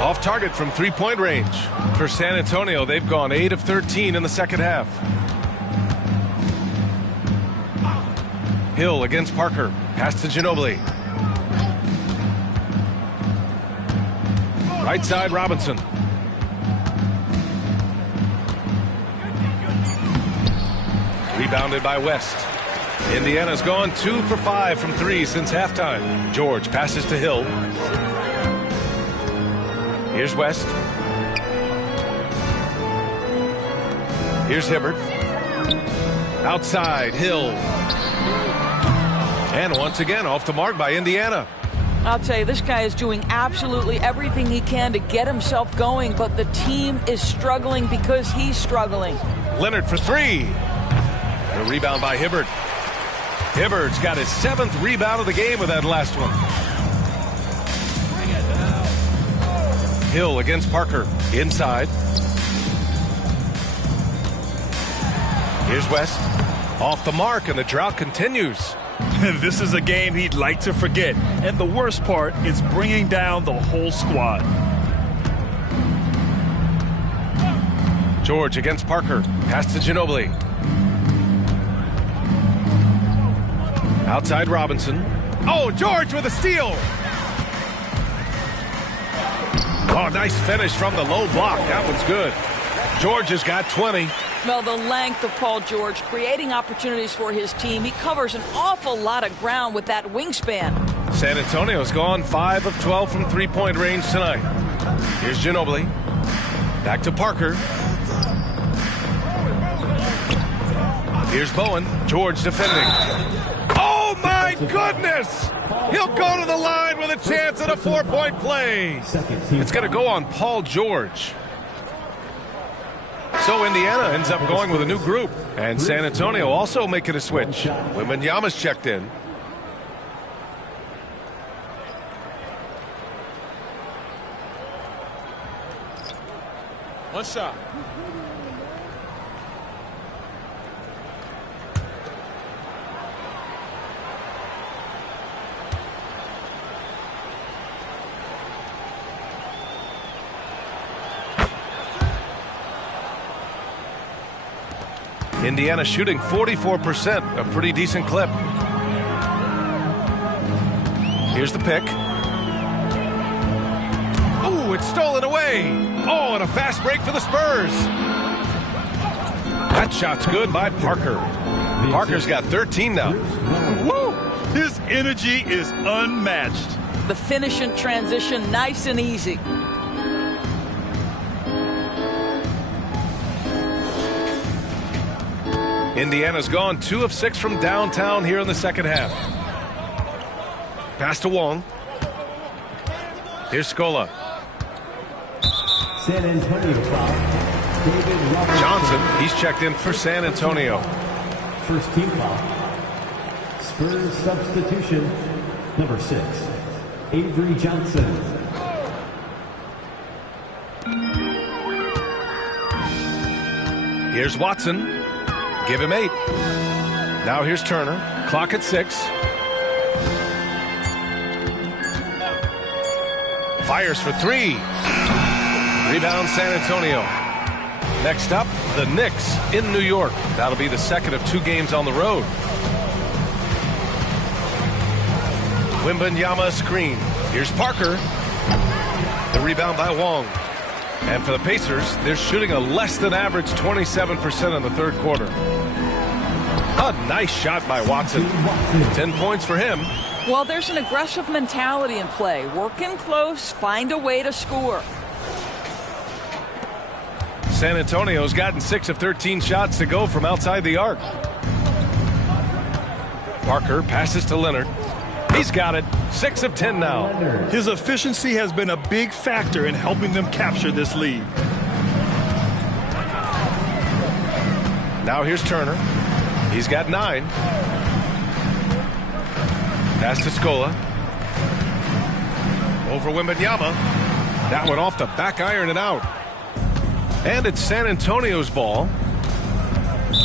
Off target from three-point range. For San Antonio, they've gone 8 of 13 in the second half. Hill against Parker. Pass to Ginobili. Right side, Robinson. Rebounded by West. Indiana's gone 2 for 5 from 3 since halftime. George passes to Hill. Here's West. Here's Hibbert. Outside, Hill. And once again, off the mark by Indiana. I'll tell you, this guy is doing absolutely everything he can to get himself going, but the team is struggling because he's struggling. Leonard for three. The rebound by Hibbert. Hibbert's got his 7th rebound of the game with that last one. Hill against Parker. Inside. Here's West. Off the mark, and the drought continues. This is a game he'd like to forget. And the worst part is bringing down the whole squad. George against Parker. Pass to Ginobili. Outside Robinson. Oh, George with a steal. Oh, nice finish from the low block. That one's good. George has got 20. Well, the length of Paul George, creating opportunities for his team. He covers an awful lot of ground with that wingspan. San Antonio's gone 5 of 12 from three-point range tonight. Here's Ginobili. Back to Parker. Here's Bowen. George defending. Oh, my goodness! He'll go to the line with a chance at a 4-point play. It's going to go on Paul George. So Indiana ends up going with a new group. And San Antonio also making a switch. Wembanyama's checked in. One shot. Indiana shooting 44%, a pretty decent clip. Here's the pick. Oh, it's stolen away. Oh, and a fast break for the Spurs. That shot's good by Parker. Parker's got 13 now. Woo! His energy is unmatched. The finish in transition, nice and easy. Indiana's gone 2 of 6 from downtown here in the second half. Pass to Wong. Here's Scola. San Antonio foul. David Robertson. Johnson, he's checked in for San Antonio. First team foul. Spurs substitution. Number 6, Avery Johnson. Here's Watson. Give him 8. Now here's Turner. Clock at 6. Fires for 3. Rebound San Antonio. Next up, the Knicks in New York. That'll be the second of 2 games on the road. Wembanyama screen. Here's Parker. The rebound by Wong. And for the Pacers, they're shooting a less than average 27% in the third quarter. A nice shot by Watson. 10 points for him. Well, there's an aggressive mentality in play. Working close, find a way to score. San Antonio's gotten 6 of 13 shots to go from outside the arc. Parker passes to Leonard. He's got it. 6 of 10 now. His efficiency has been a big factor in helping them capture this lead. Now here's Turner. He's got 9. Pass to Scola. Over Wembanyama. That one off the back iron and out. And it's San Antonio's ball.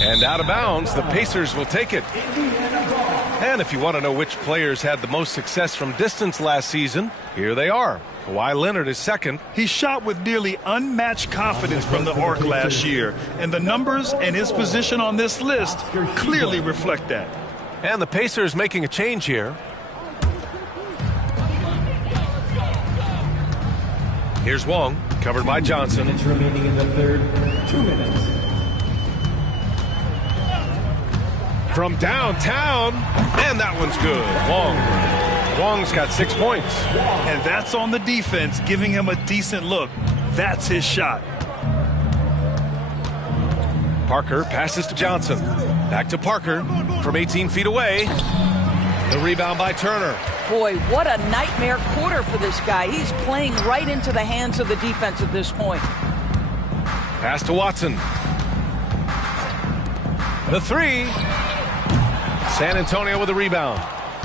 And out of bounds, the Pacers will take it. And if you want to know which players had the most success from distance last season, here they are. Kawhi Leonard is second. He shot with nearly unmatched confidence from the arc last year, and the numbers and his position on this list clearly reflect that. And the Pacers making a change here. Here's Wong, covered by Johnson. Minutes remaining in the third. 2 minutes. From downtown, and that one's good. Wong's got 6 points. And that's on the defense, giving him a decent look. That's his shot. Parker passes to Johnson. Back to Parker from 18 feet away. The rebound by Turner. Boy, what a nightmare quarter for this guy. He's playing right into the hands of the defense at this point. Pass to Watson. The three. San Antonio with a rebound.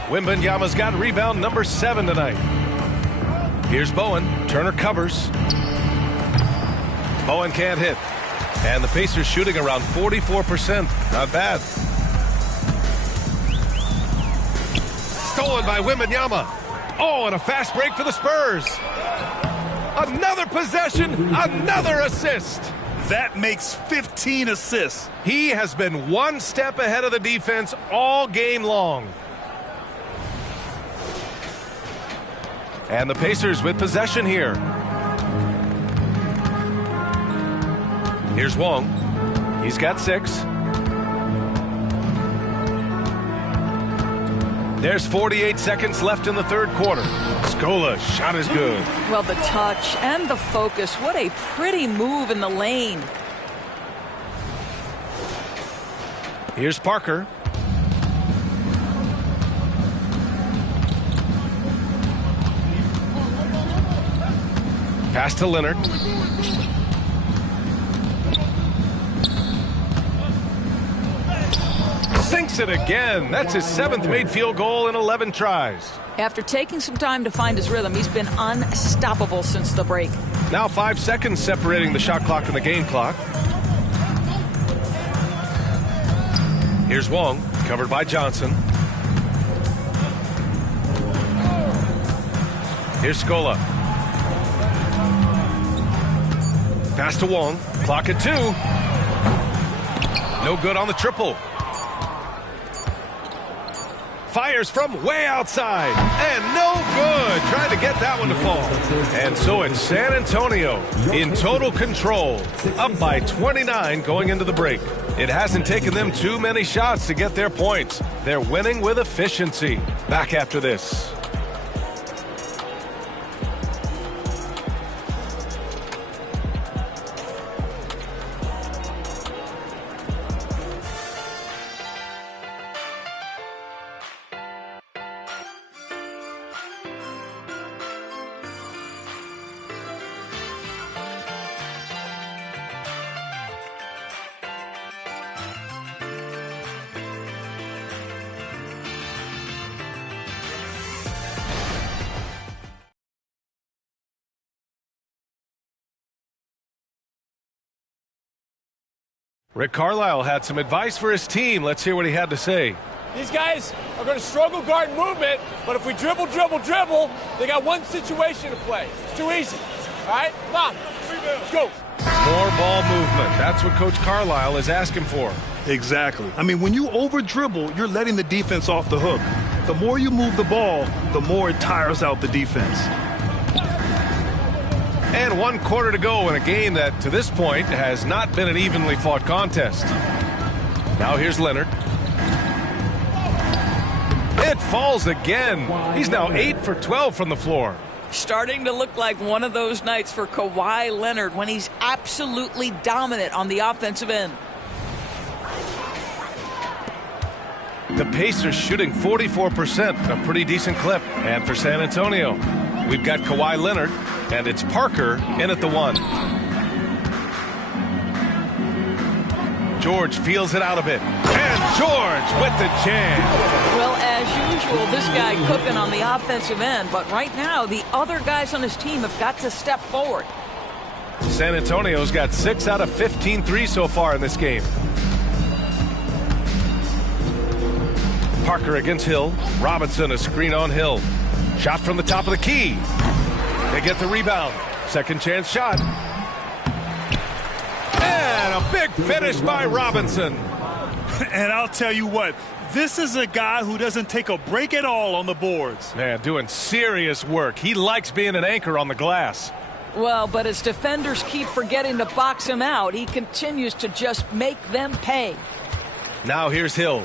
Wembanyama's got rebound number 7 tonight. Here's Bowen. Turner covers. Bowen can't hit. And the Pacers shooting around 44%. Not bad. Stolen by Wembanyama. Oh, and a fast break for the Spurs. Another possession, another assist. That makes 15 assists. He has been one step ahead of the defense all game long. And the Pacers with possession here. Here's Wong. He's got 6. There's 48 seconds left in the third quarter. Scola's shot is good. Well, the touch and the focus. What a pretty move in the lane. Here's Parker. Pass to Leonard. Sinks it again. That's his 7th made field goal in 11 tries. After taking some time to find his rhythm, he's been unstoppable since the break. Now 5 seconds separating the shot clock and the game clock. Here's Wong, covered by Johnson. Here's Scola. Pass to Wong. Clock at 2. No good on the triple. Fires from way outside. And no good. Trying to get that one to fall. And so it's San Antonio in total control. Up by 29 going into the break. It hasn't taken them too many shots to get their points. They're winning with efficiency. Back after this. Rick Carlisle had some advice for his team. Let's hear what he had to say. These guys are going to struggle guard movement, but if we dribble, they got one situation to play. It's too easy. All right? Come on. Let's go. More ball movement. That's what Coach Carlisle is asking for. Exactly. I mean, when you over-dribble, you're letting the defense off the hook. The more you move the ball, the more it tires out the defense. And 1 quarter to go in a game that, to this point, has not been an evenly fought contest. Now here's Leonard. It falls again. He's now 8 for 12 from the floor. Starting to look like one of those nights for Kawhi Leonard when he's absolutely dominant on the offensive end. The Pacers shooting 44%, a pretty decent clip. And for San Antonio, we've got Kawhi Leonard, and it's Parker in at the 1. George feels it out a bit. And George with the jam. Well, as usual, this guy cooking on the offensive end, but right now the other guys on his team have got to step forward. San Antonio's got 6 out of 15 threes so far in this game. Parker against Hill. Robinson a screen on Hill. Shot from the top of the key. They get the rebound. Second chance shot. And a big finish by Robinson. And I'll tell you what, this is a guy who doesn't take a break at all on the boards. Man, doing serious work. He likes being an anchor on the glass. Well, but as defenders keep forgetting to box him out, he continues to just make them pay. Now here's Hill.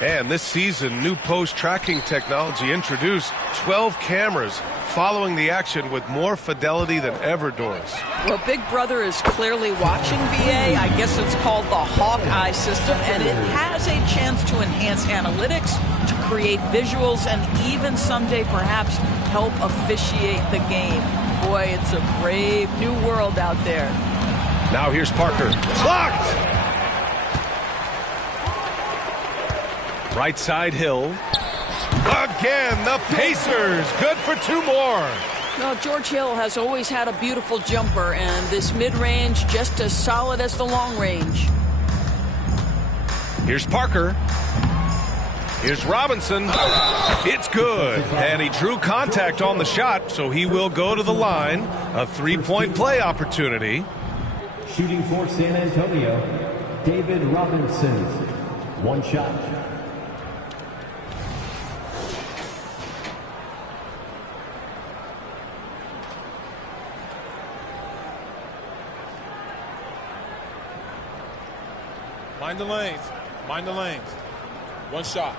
And this season, new post tracking technology introduced 12 cameras following the action with more fidelity than ever, Doris. Well, Big Brother is clearly watching BA. I guess it's called the Hawkeye system, and it has a chance to enhance analytics, to create visuals, and even someday perhaps help officiate the game. Boy, it's a brave new world out there. Now here's Parker. Blocked! Right side, Hill. Again, the Pacers. Good for 2 more. Well, George Hill has always had a beautiful jumper, and this mid-range just as solid as the long range. Here's Parker. Here's Robinson. It's good. And he drew contact on the shot, so he will go to the line. A 3-point play opportunity. Shooting for San Antonio, David Robinson. 1 shot. Mind the lanes. Mind the lanes. 1 shot.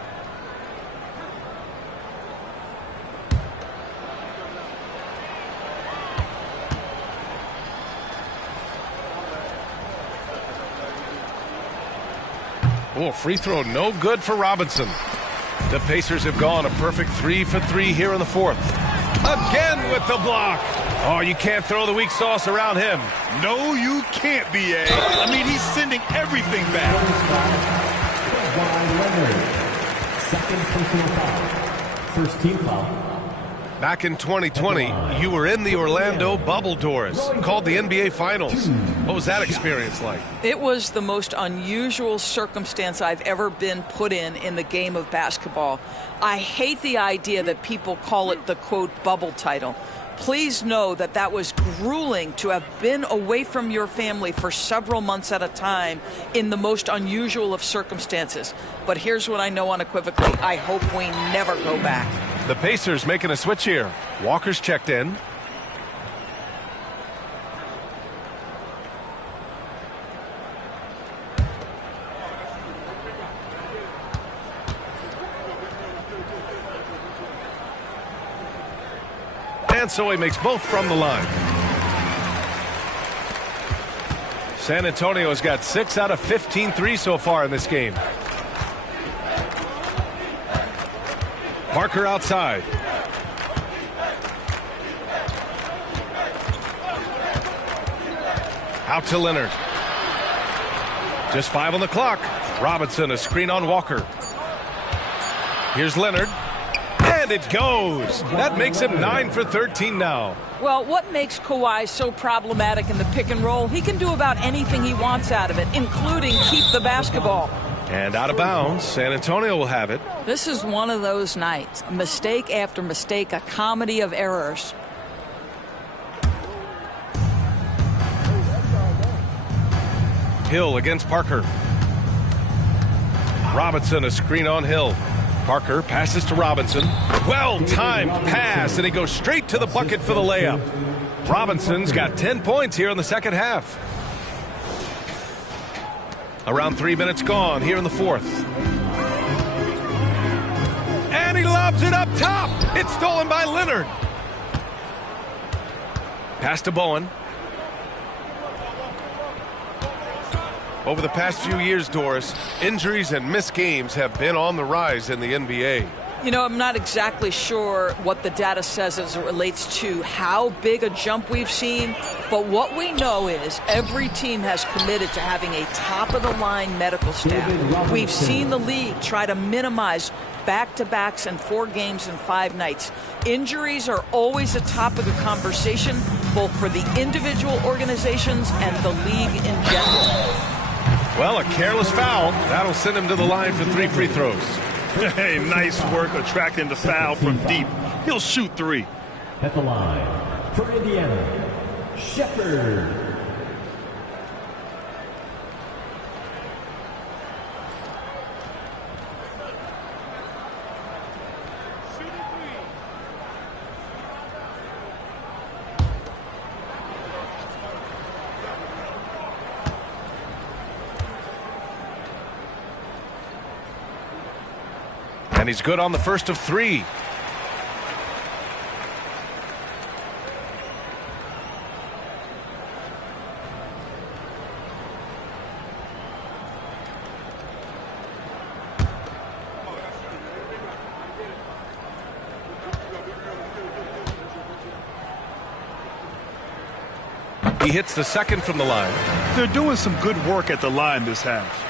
Oh, free throw no good for Robinson. The Pacers have gone a perfect 3 for 3 here in the 4th. Again with the block. Oh, you can't throw the weak sauce around him. No, you can't, B.A. I mean, he's sending everything back. Second personal foul. First team foul. Back in 2020, you were in the Orlando bubble, Doris, called the NBA Finals. What was that experience like? It was the most unusual circumstance I've ever been put in the game of basketball. I hate the idea that people call it the, quote, bubble title. Please know that that was grueling to have been away from your family for several months at a time in the most unusual of circumstances. But here's what I know unequivocally. I hope we never go back. The Pacers making a switch here. Walker's checked in. And so he makes both from the line. San Antonio has got 6 out of 15 threes so far in this game. Parker outside. Out to Leonard. Just 5 on the clock. Robinson, a screen on Walker. Here's Leonard. And it goes. That makes him 9 for 13 now. Well, what makes Kawhi so problematic in the pick and roll? He can do about anything he wants out of it, including keep the basketball. And out of bounds, San Antonio will have it. This is one of those nights. Mistake after mistake, a comedy of errors. Hill against Parker. Robinson, a screen on Hill. Parker passes to Robinson. Well-timed pass, and he goes straight to the bucket for the layup. Robinson's got 10 points here in the second half. Around 3 minutes gone here in the 4th. And he lobs it up top. It's stolen by Leonard. Pass to Bowen. Over the past few years, Doris, injuries and missed games have been on the rise in the NBA. You know, I'm not exactly sure what the data says as it relates to how big a jump we've seen, but what we know is every team has committed to having a top-of-the-line medical staff. We've seen the league try to minimize back-to-backs and 4 games in 5 nights. Injuries are always a topic of conversation, both for the individual organizations and the league in general. Well, a careless foul. That'll send him to the line for 3 free throws. Hey, nice work attracting the foul from deep. He'll shoot 3. At the line for Indiana, Shepherd. And he's good on the first of 3. He hits the second from the line. They're doing some good work at the line this half.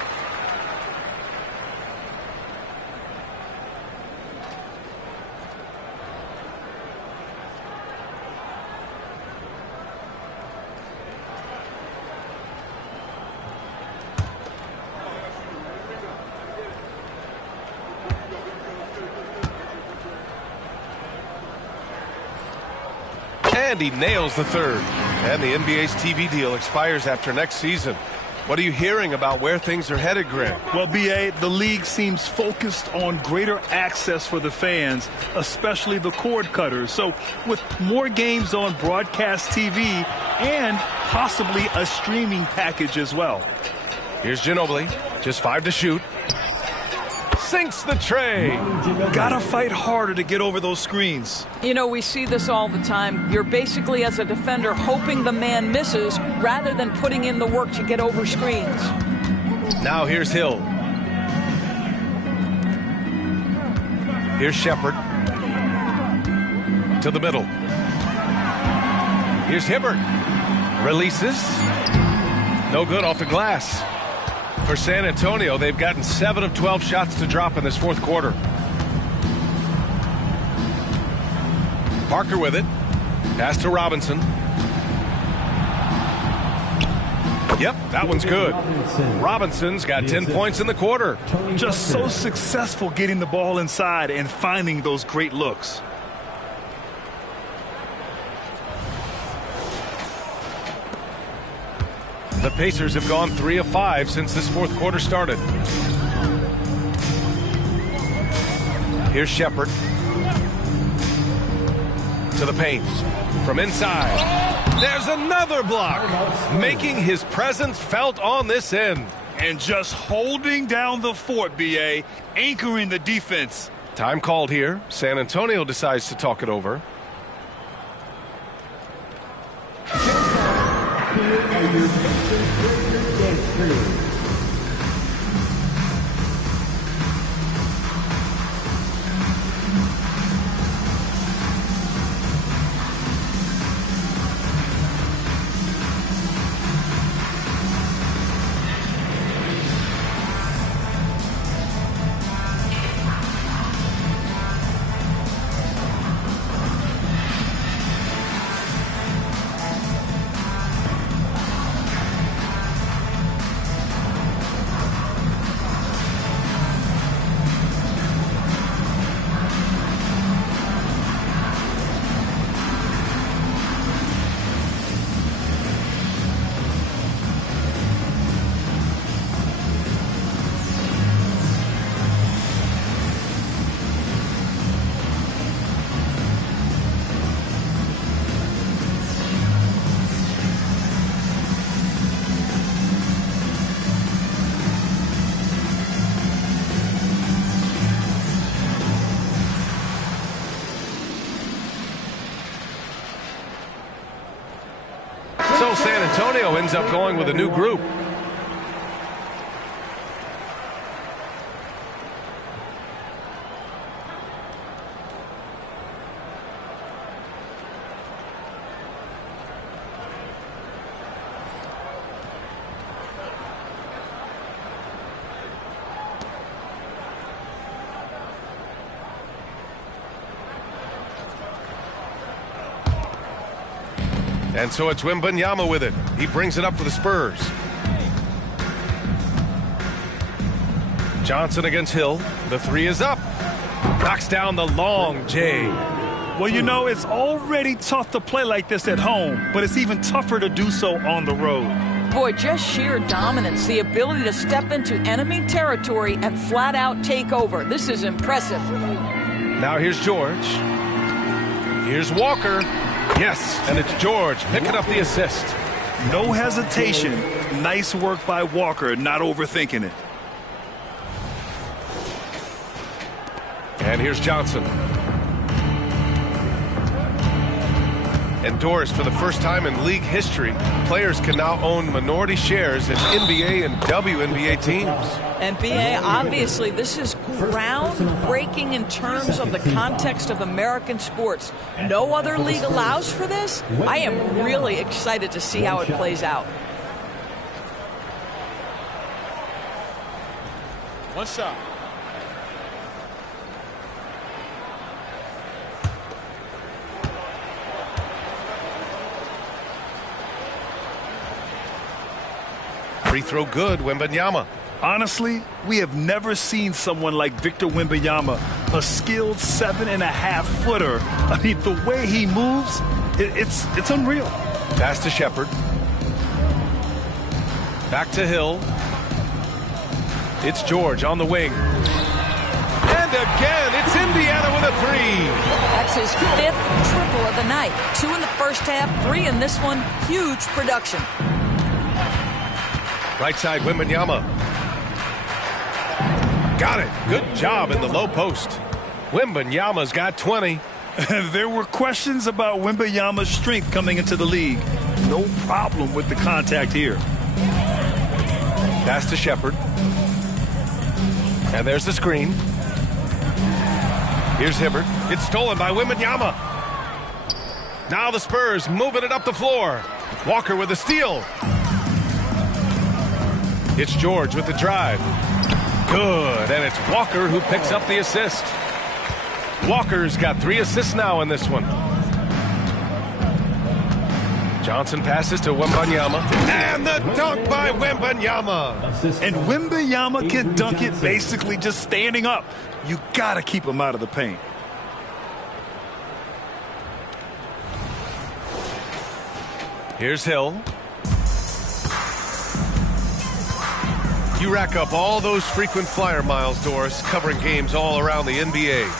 And he nails the third. And the NBA's TV deal expires after next season. What are you hearing about where things are headed, Greg? Well, B.A., the league seems focused on greater access for the fans, especially the cord cutters. So with more games on broadcast TV and possibly a streaming package as well. Here's Ginobili, just 5 to shoot. Sinks the tray. Gotta fight harder to get over those screens. You know, we see this all the time. You're basically, as a defender, hoping the man misses rather than putting in the work to get over screens. Now here's Hill. Here's Shepard. To the middle. Here's Hibbert. Releases. No good off the glass. For San Antonio, they've gotten 7 of 12 shots to drop in this fourth quarter. Parker with it. Pass to Robinson. Yep, that one's good. Robinson's got 10 points in the quarter. Just so successful getting the ball inside and finding those great looks. The Pacers have gone 3 of 5 since this fourth quarter started. Here's Shepard. To the paint. From inside. There's another block. Making his presence felt on this end. And just holding down the fort, B.A., anchoring the defense. Time called here. San Antonio decides to talk it over. So San Antonio ends up going with a new group. And so it's Wembanyama with it. He brings it up for the Spurs. Johnson against Hill. The three is up. Knocks down the long J. Well, you know, it's already tough to play like this at home, but it's even tougher to do so on the road. Boy, just sheer dominance, the ability to step into enemy territory and flat out take over. This is impressive. Now here's George. Here's Walker. Yes, and it's George picking up the assist. No hesitation. Nice work by Walker, not overthinking it. And here's Johnson. Endorsed for the first time in league history, players can now own minority shares in NBA and WNBA teams. NBA, obviously, this is groundbreaking in terms of the context of American sports. No other league allows for this. I am really excited to see how it plays out. One shot. Free throw good, Wembanyama. Honestly, we have never seen someone like Victor Wembanyama, a skilled 7.5-footer. I mean, the way he moves, it's unreal. Pass to Shepard. Back to Hill. It's George on the wing. And again, it's Indiana with a three. That's his 5th triple of the night. 2 in the first half, 3 in this one. Huge production. Right side, Wembanyama. Got it. Good job in the low post. Wembanyama's got 20. There were questions about Wembanyama's strength coming into the league. No problem with the contact here. Pass to Shepard. And there's the screen. Here's Hibbert. It's stolen by Wembanyama. Now the Spurs moving it up the floor. Walker with a steal. It's George with the drive. Good, and it's Walker who picks up the assist. Walker's got 3 assists now in this one. Johnson passes to Wembanyama. And the dunk by Wembanyama. And Wembanyama can dunk it basically just standing up. You got to keep him out of the paint. Here's Hill. You rack up all those frequent flyer miles, Doris, covering games all around the NBA.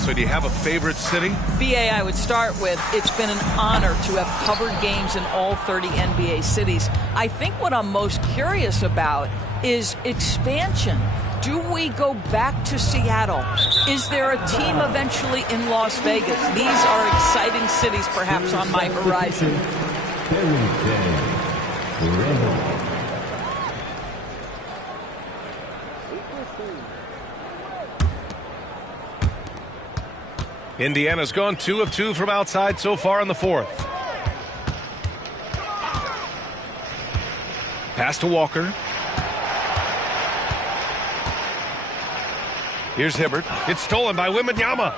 So do you have a favorite city? BA, I would start with, it's been an honor to have covered games in all 30 NBA cities. I think what I'm most curious about is expansion. Do we go back to Seattle? Is there a team eventually in Las Vegas? These are exciting cities perhaps on my horizon. Indiana's gone 2 of 2 from outside so far in the 4th. Pass to Walker. Here's Hibbert. It's stolen by Wembanyama.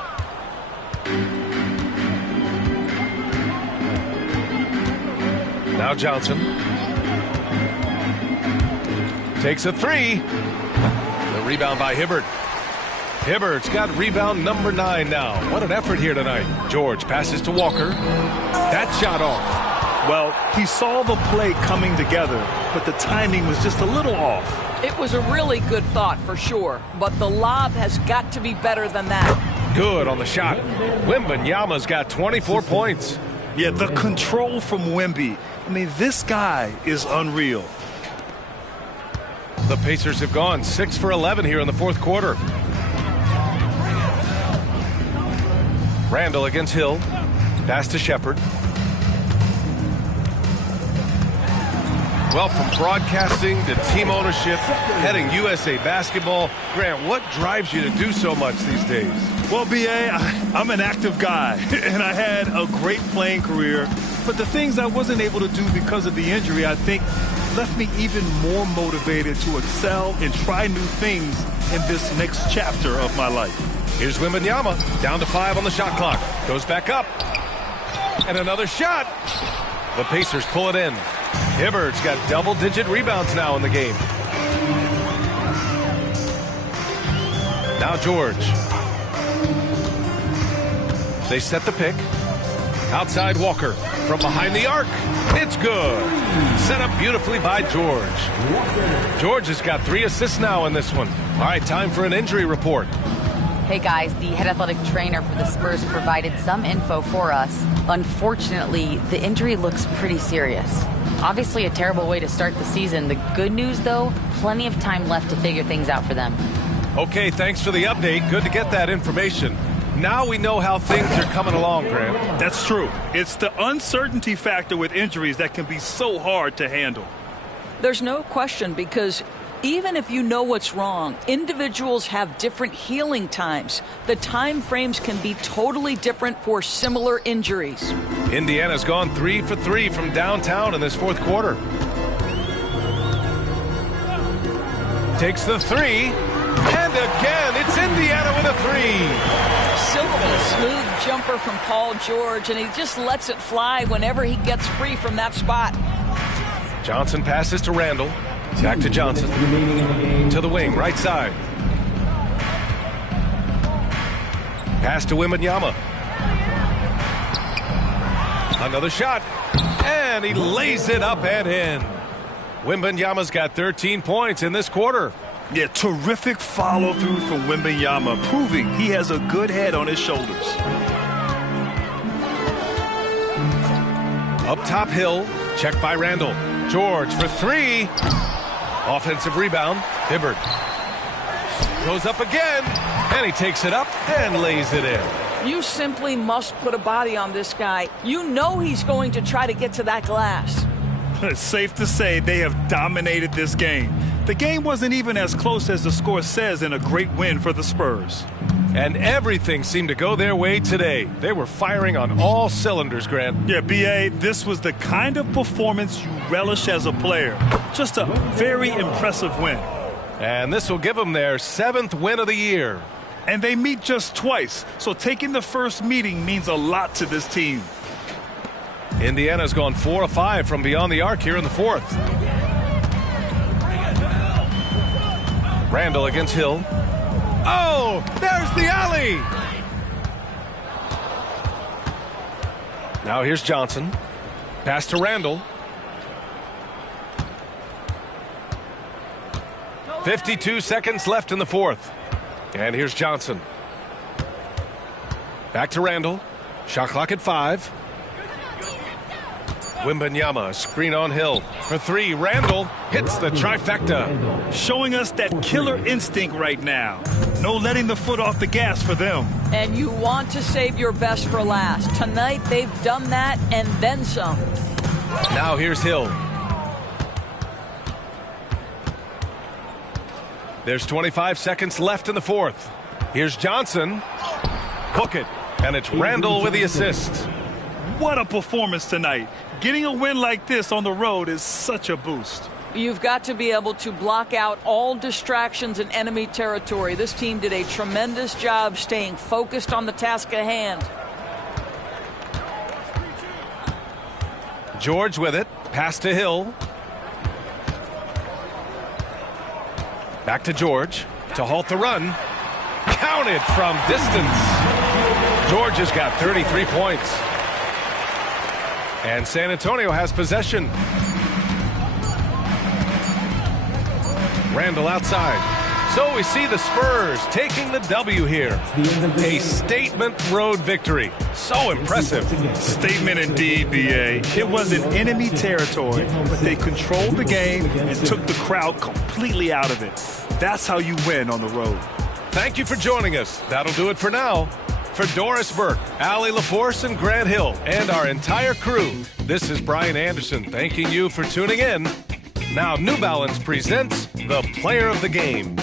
Now Johnson. Takes a 3. The rebound by Hibbert. Hibbert's got rebound number 9 now. What an effort here tonight. George passes to Walker. That shot off. Well, he saw the play coming together, but the timing was just a little off. It was a really good thought for sure, but the lob has got to be better than that. Good on the shot. Wembanyama's got 24 points. Yeah, the control from Wemby. I mean, this guy is unreal. The Pacers have gone 6 for 11 here in the 4th quarter. Randall against Hill. Pass to Shepard. Well, from broadcasting to team ownership, heading USA Basketball, Grant, what drives you to do so much these days? Well, B.A., I'm an active guy, and I had a great playing career. But the things I wasn't able to do because of the injury, I think, left me even more motivated to excel and try new things in this next chapter of my life. Here's Wembanyama, down to 5 on the shot clock. Goes back up. And another shot. The Pacers pull it in. Hibbert's got double-digit rebounds now in the game. Now George. They set the pick. Outside Walker. From behind the arc. It's good. Set up beautifully by George. George has got 3 assists now in this one. All right, time for an injury report. Hey guys, the head athletic trainer for the Spurs provided some info for us. Unfortunately, the injury looks pretty serious. Obviously a terrible way to start the season. The good news though, plenty of time left to figure things out for them. Okay, thanks for the update. Good to get that information. Now we know how things are coming along, Grant. That's true. It's the uncertainty factor with injuries that can be so hard to handle. There's no question, because even if you know what's wrong, individuals have different healing times. The time frames can be totally different for similar injuries. Indiana's gone 3 for 3 from downtown in this fourth quarter. Takes the three, and again, it's Indiana with a three. Silky smooth jumper from Paul George, and he just lets it fly whenever he gets free from that spot. Johnson passes to Randall. Back to Johnson. To the wing, right side. Pass to Wembanyama. Another shot. And he lays it up and in. Wembanyama's got 13 points in this quarter. Yeah, terrific follow-through from Wembanyama, proving he has a good head on his shoulders. Up top, Hill. Checked by Randall. George for three. Offensive rebound. Hibbert goes up again, and he takes it up and lays it in. You simply must put a body on this guy. You know he's going to try to get to that glass. It's safe to say they have dominated this game. The game wasn't even as close as the score says in a great win for the Spurs. And everything seemed to go their way today. They were firing on all cylinders, Grant. Yeah, B.A., this was the kind of performance you relish as a player. Just a very impressive win. And this will give them their 7th win of the year. And they meet just twice, so taking the first meeting means a lot to this team. Indiana's gone 4 of 5 from beyond the arc here in the fourth. Randall against Hill. Oh, there's the alley. Now here's Johnson. Pass to Randall. 52 seconds left in the fourth. And here's Johnson. Back to Randall. Shot clock at 5. Wembanyama, screen on Hill. For three, Randall hits the trifecta. Showing us that killer instinct right now. No letting the foot off the gas for them. And you want to save your best for last. Tonight, they've done that and then some. Now here's Hill. There's 25 seconds left in the fourth. Here's Johnson. Cook it. And it's Randall with the assist. What a performance tonight. Getting a win like this on the road is such a boost. You've got to be able to block out all distractions in enemy territory. This team did a tremendous job staying focused on the task at hand. George with it. Pass to Hill. Back to George to halt the run. Counted from distance. George has got 33 points. And San Antonio has possession. Randall outside. So we see the Spurs taking the W here. A statement road victory. So impressive. Statement indeed, B.A. It was in enemy territory, but they controlled the game and took the crowd completely out of it. That's how you win on the road. Thank you for joining us. That'll do it for now. For Doris Burke, Allie LaForce, and Grant Hill, and our entire crew, this is Brian Anderson thanking you for tuning in. Now New Balance presents the Player of the Game.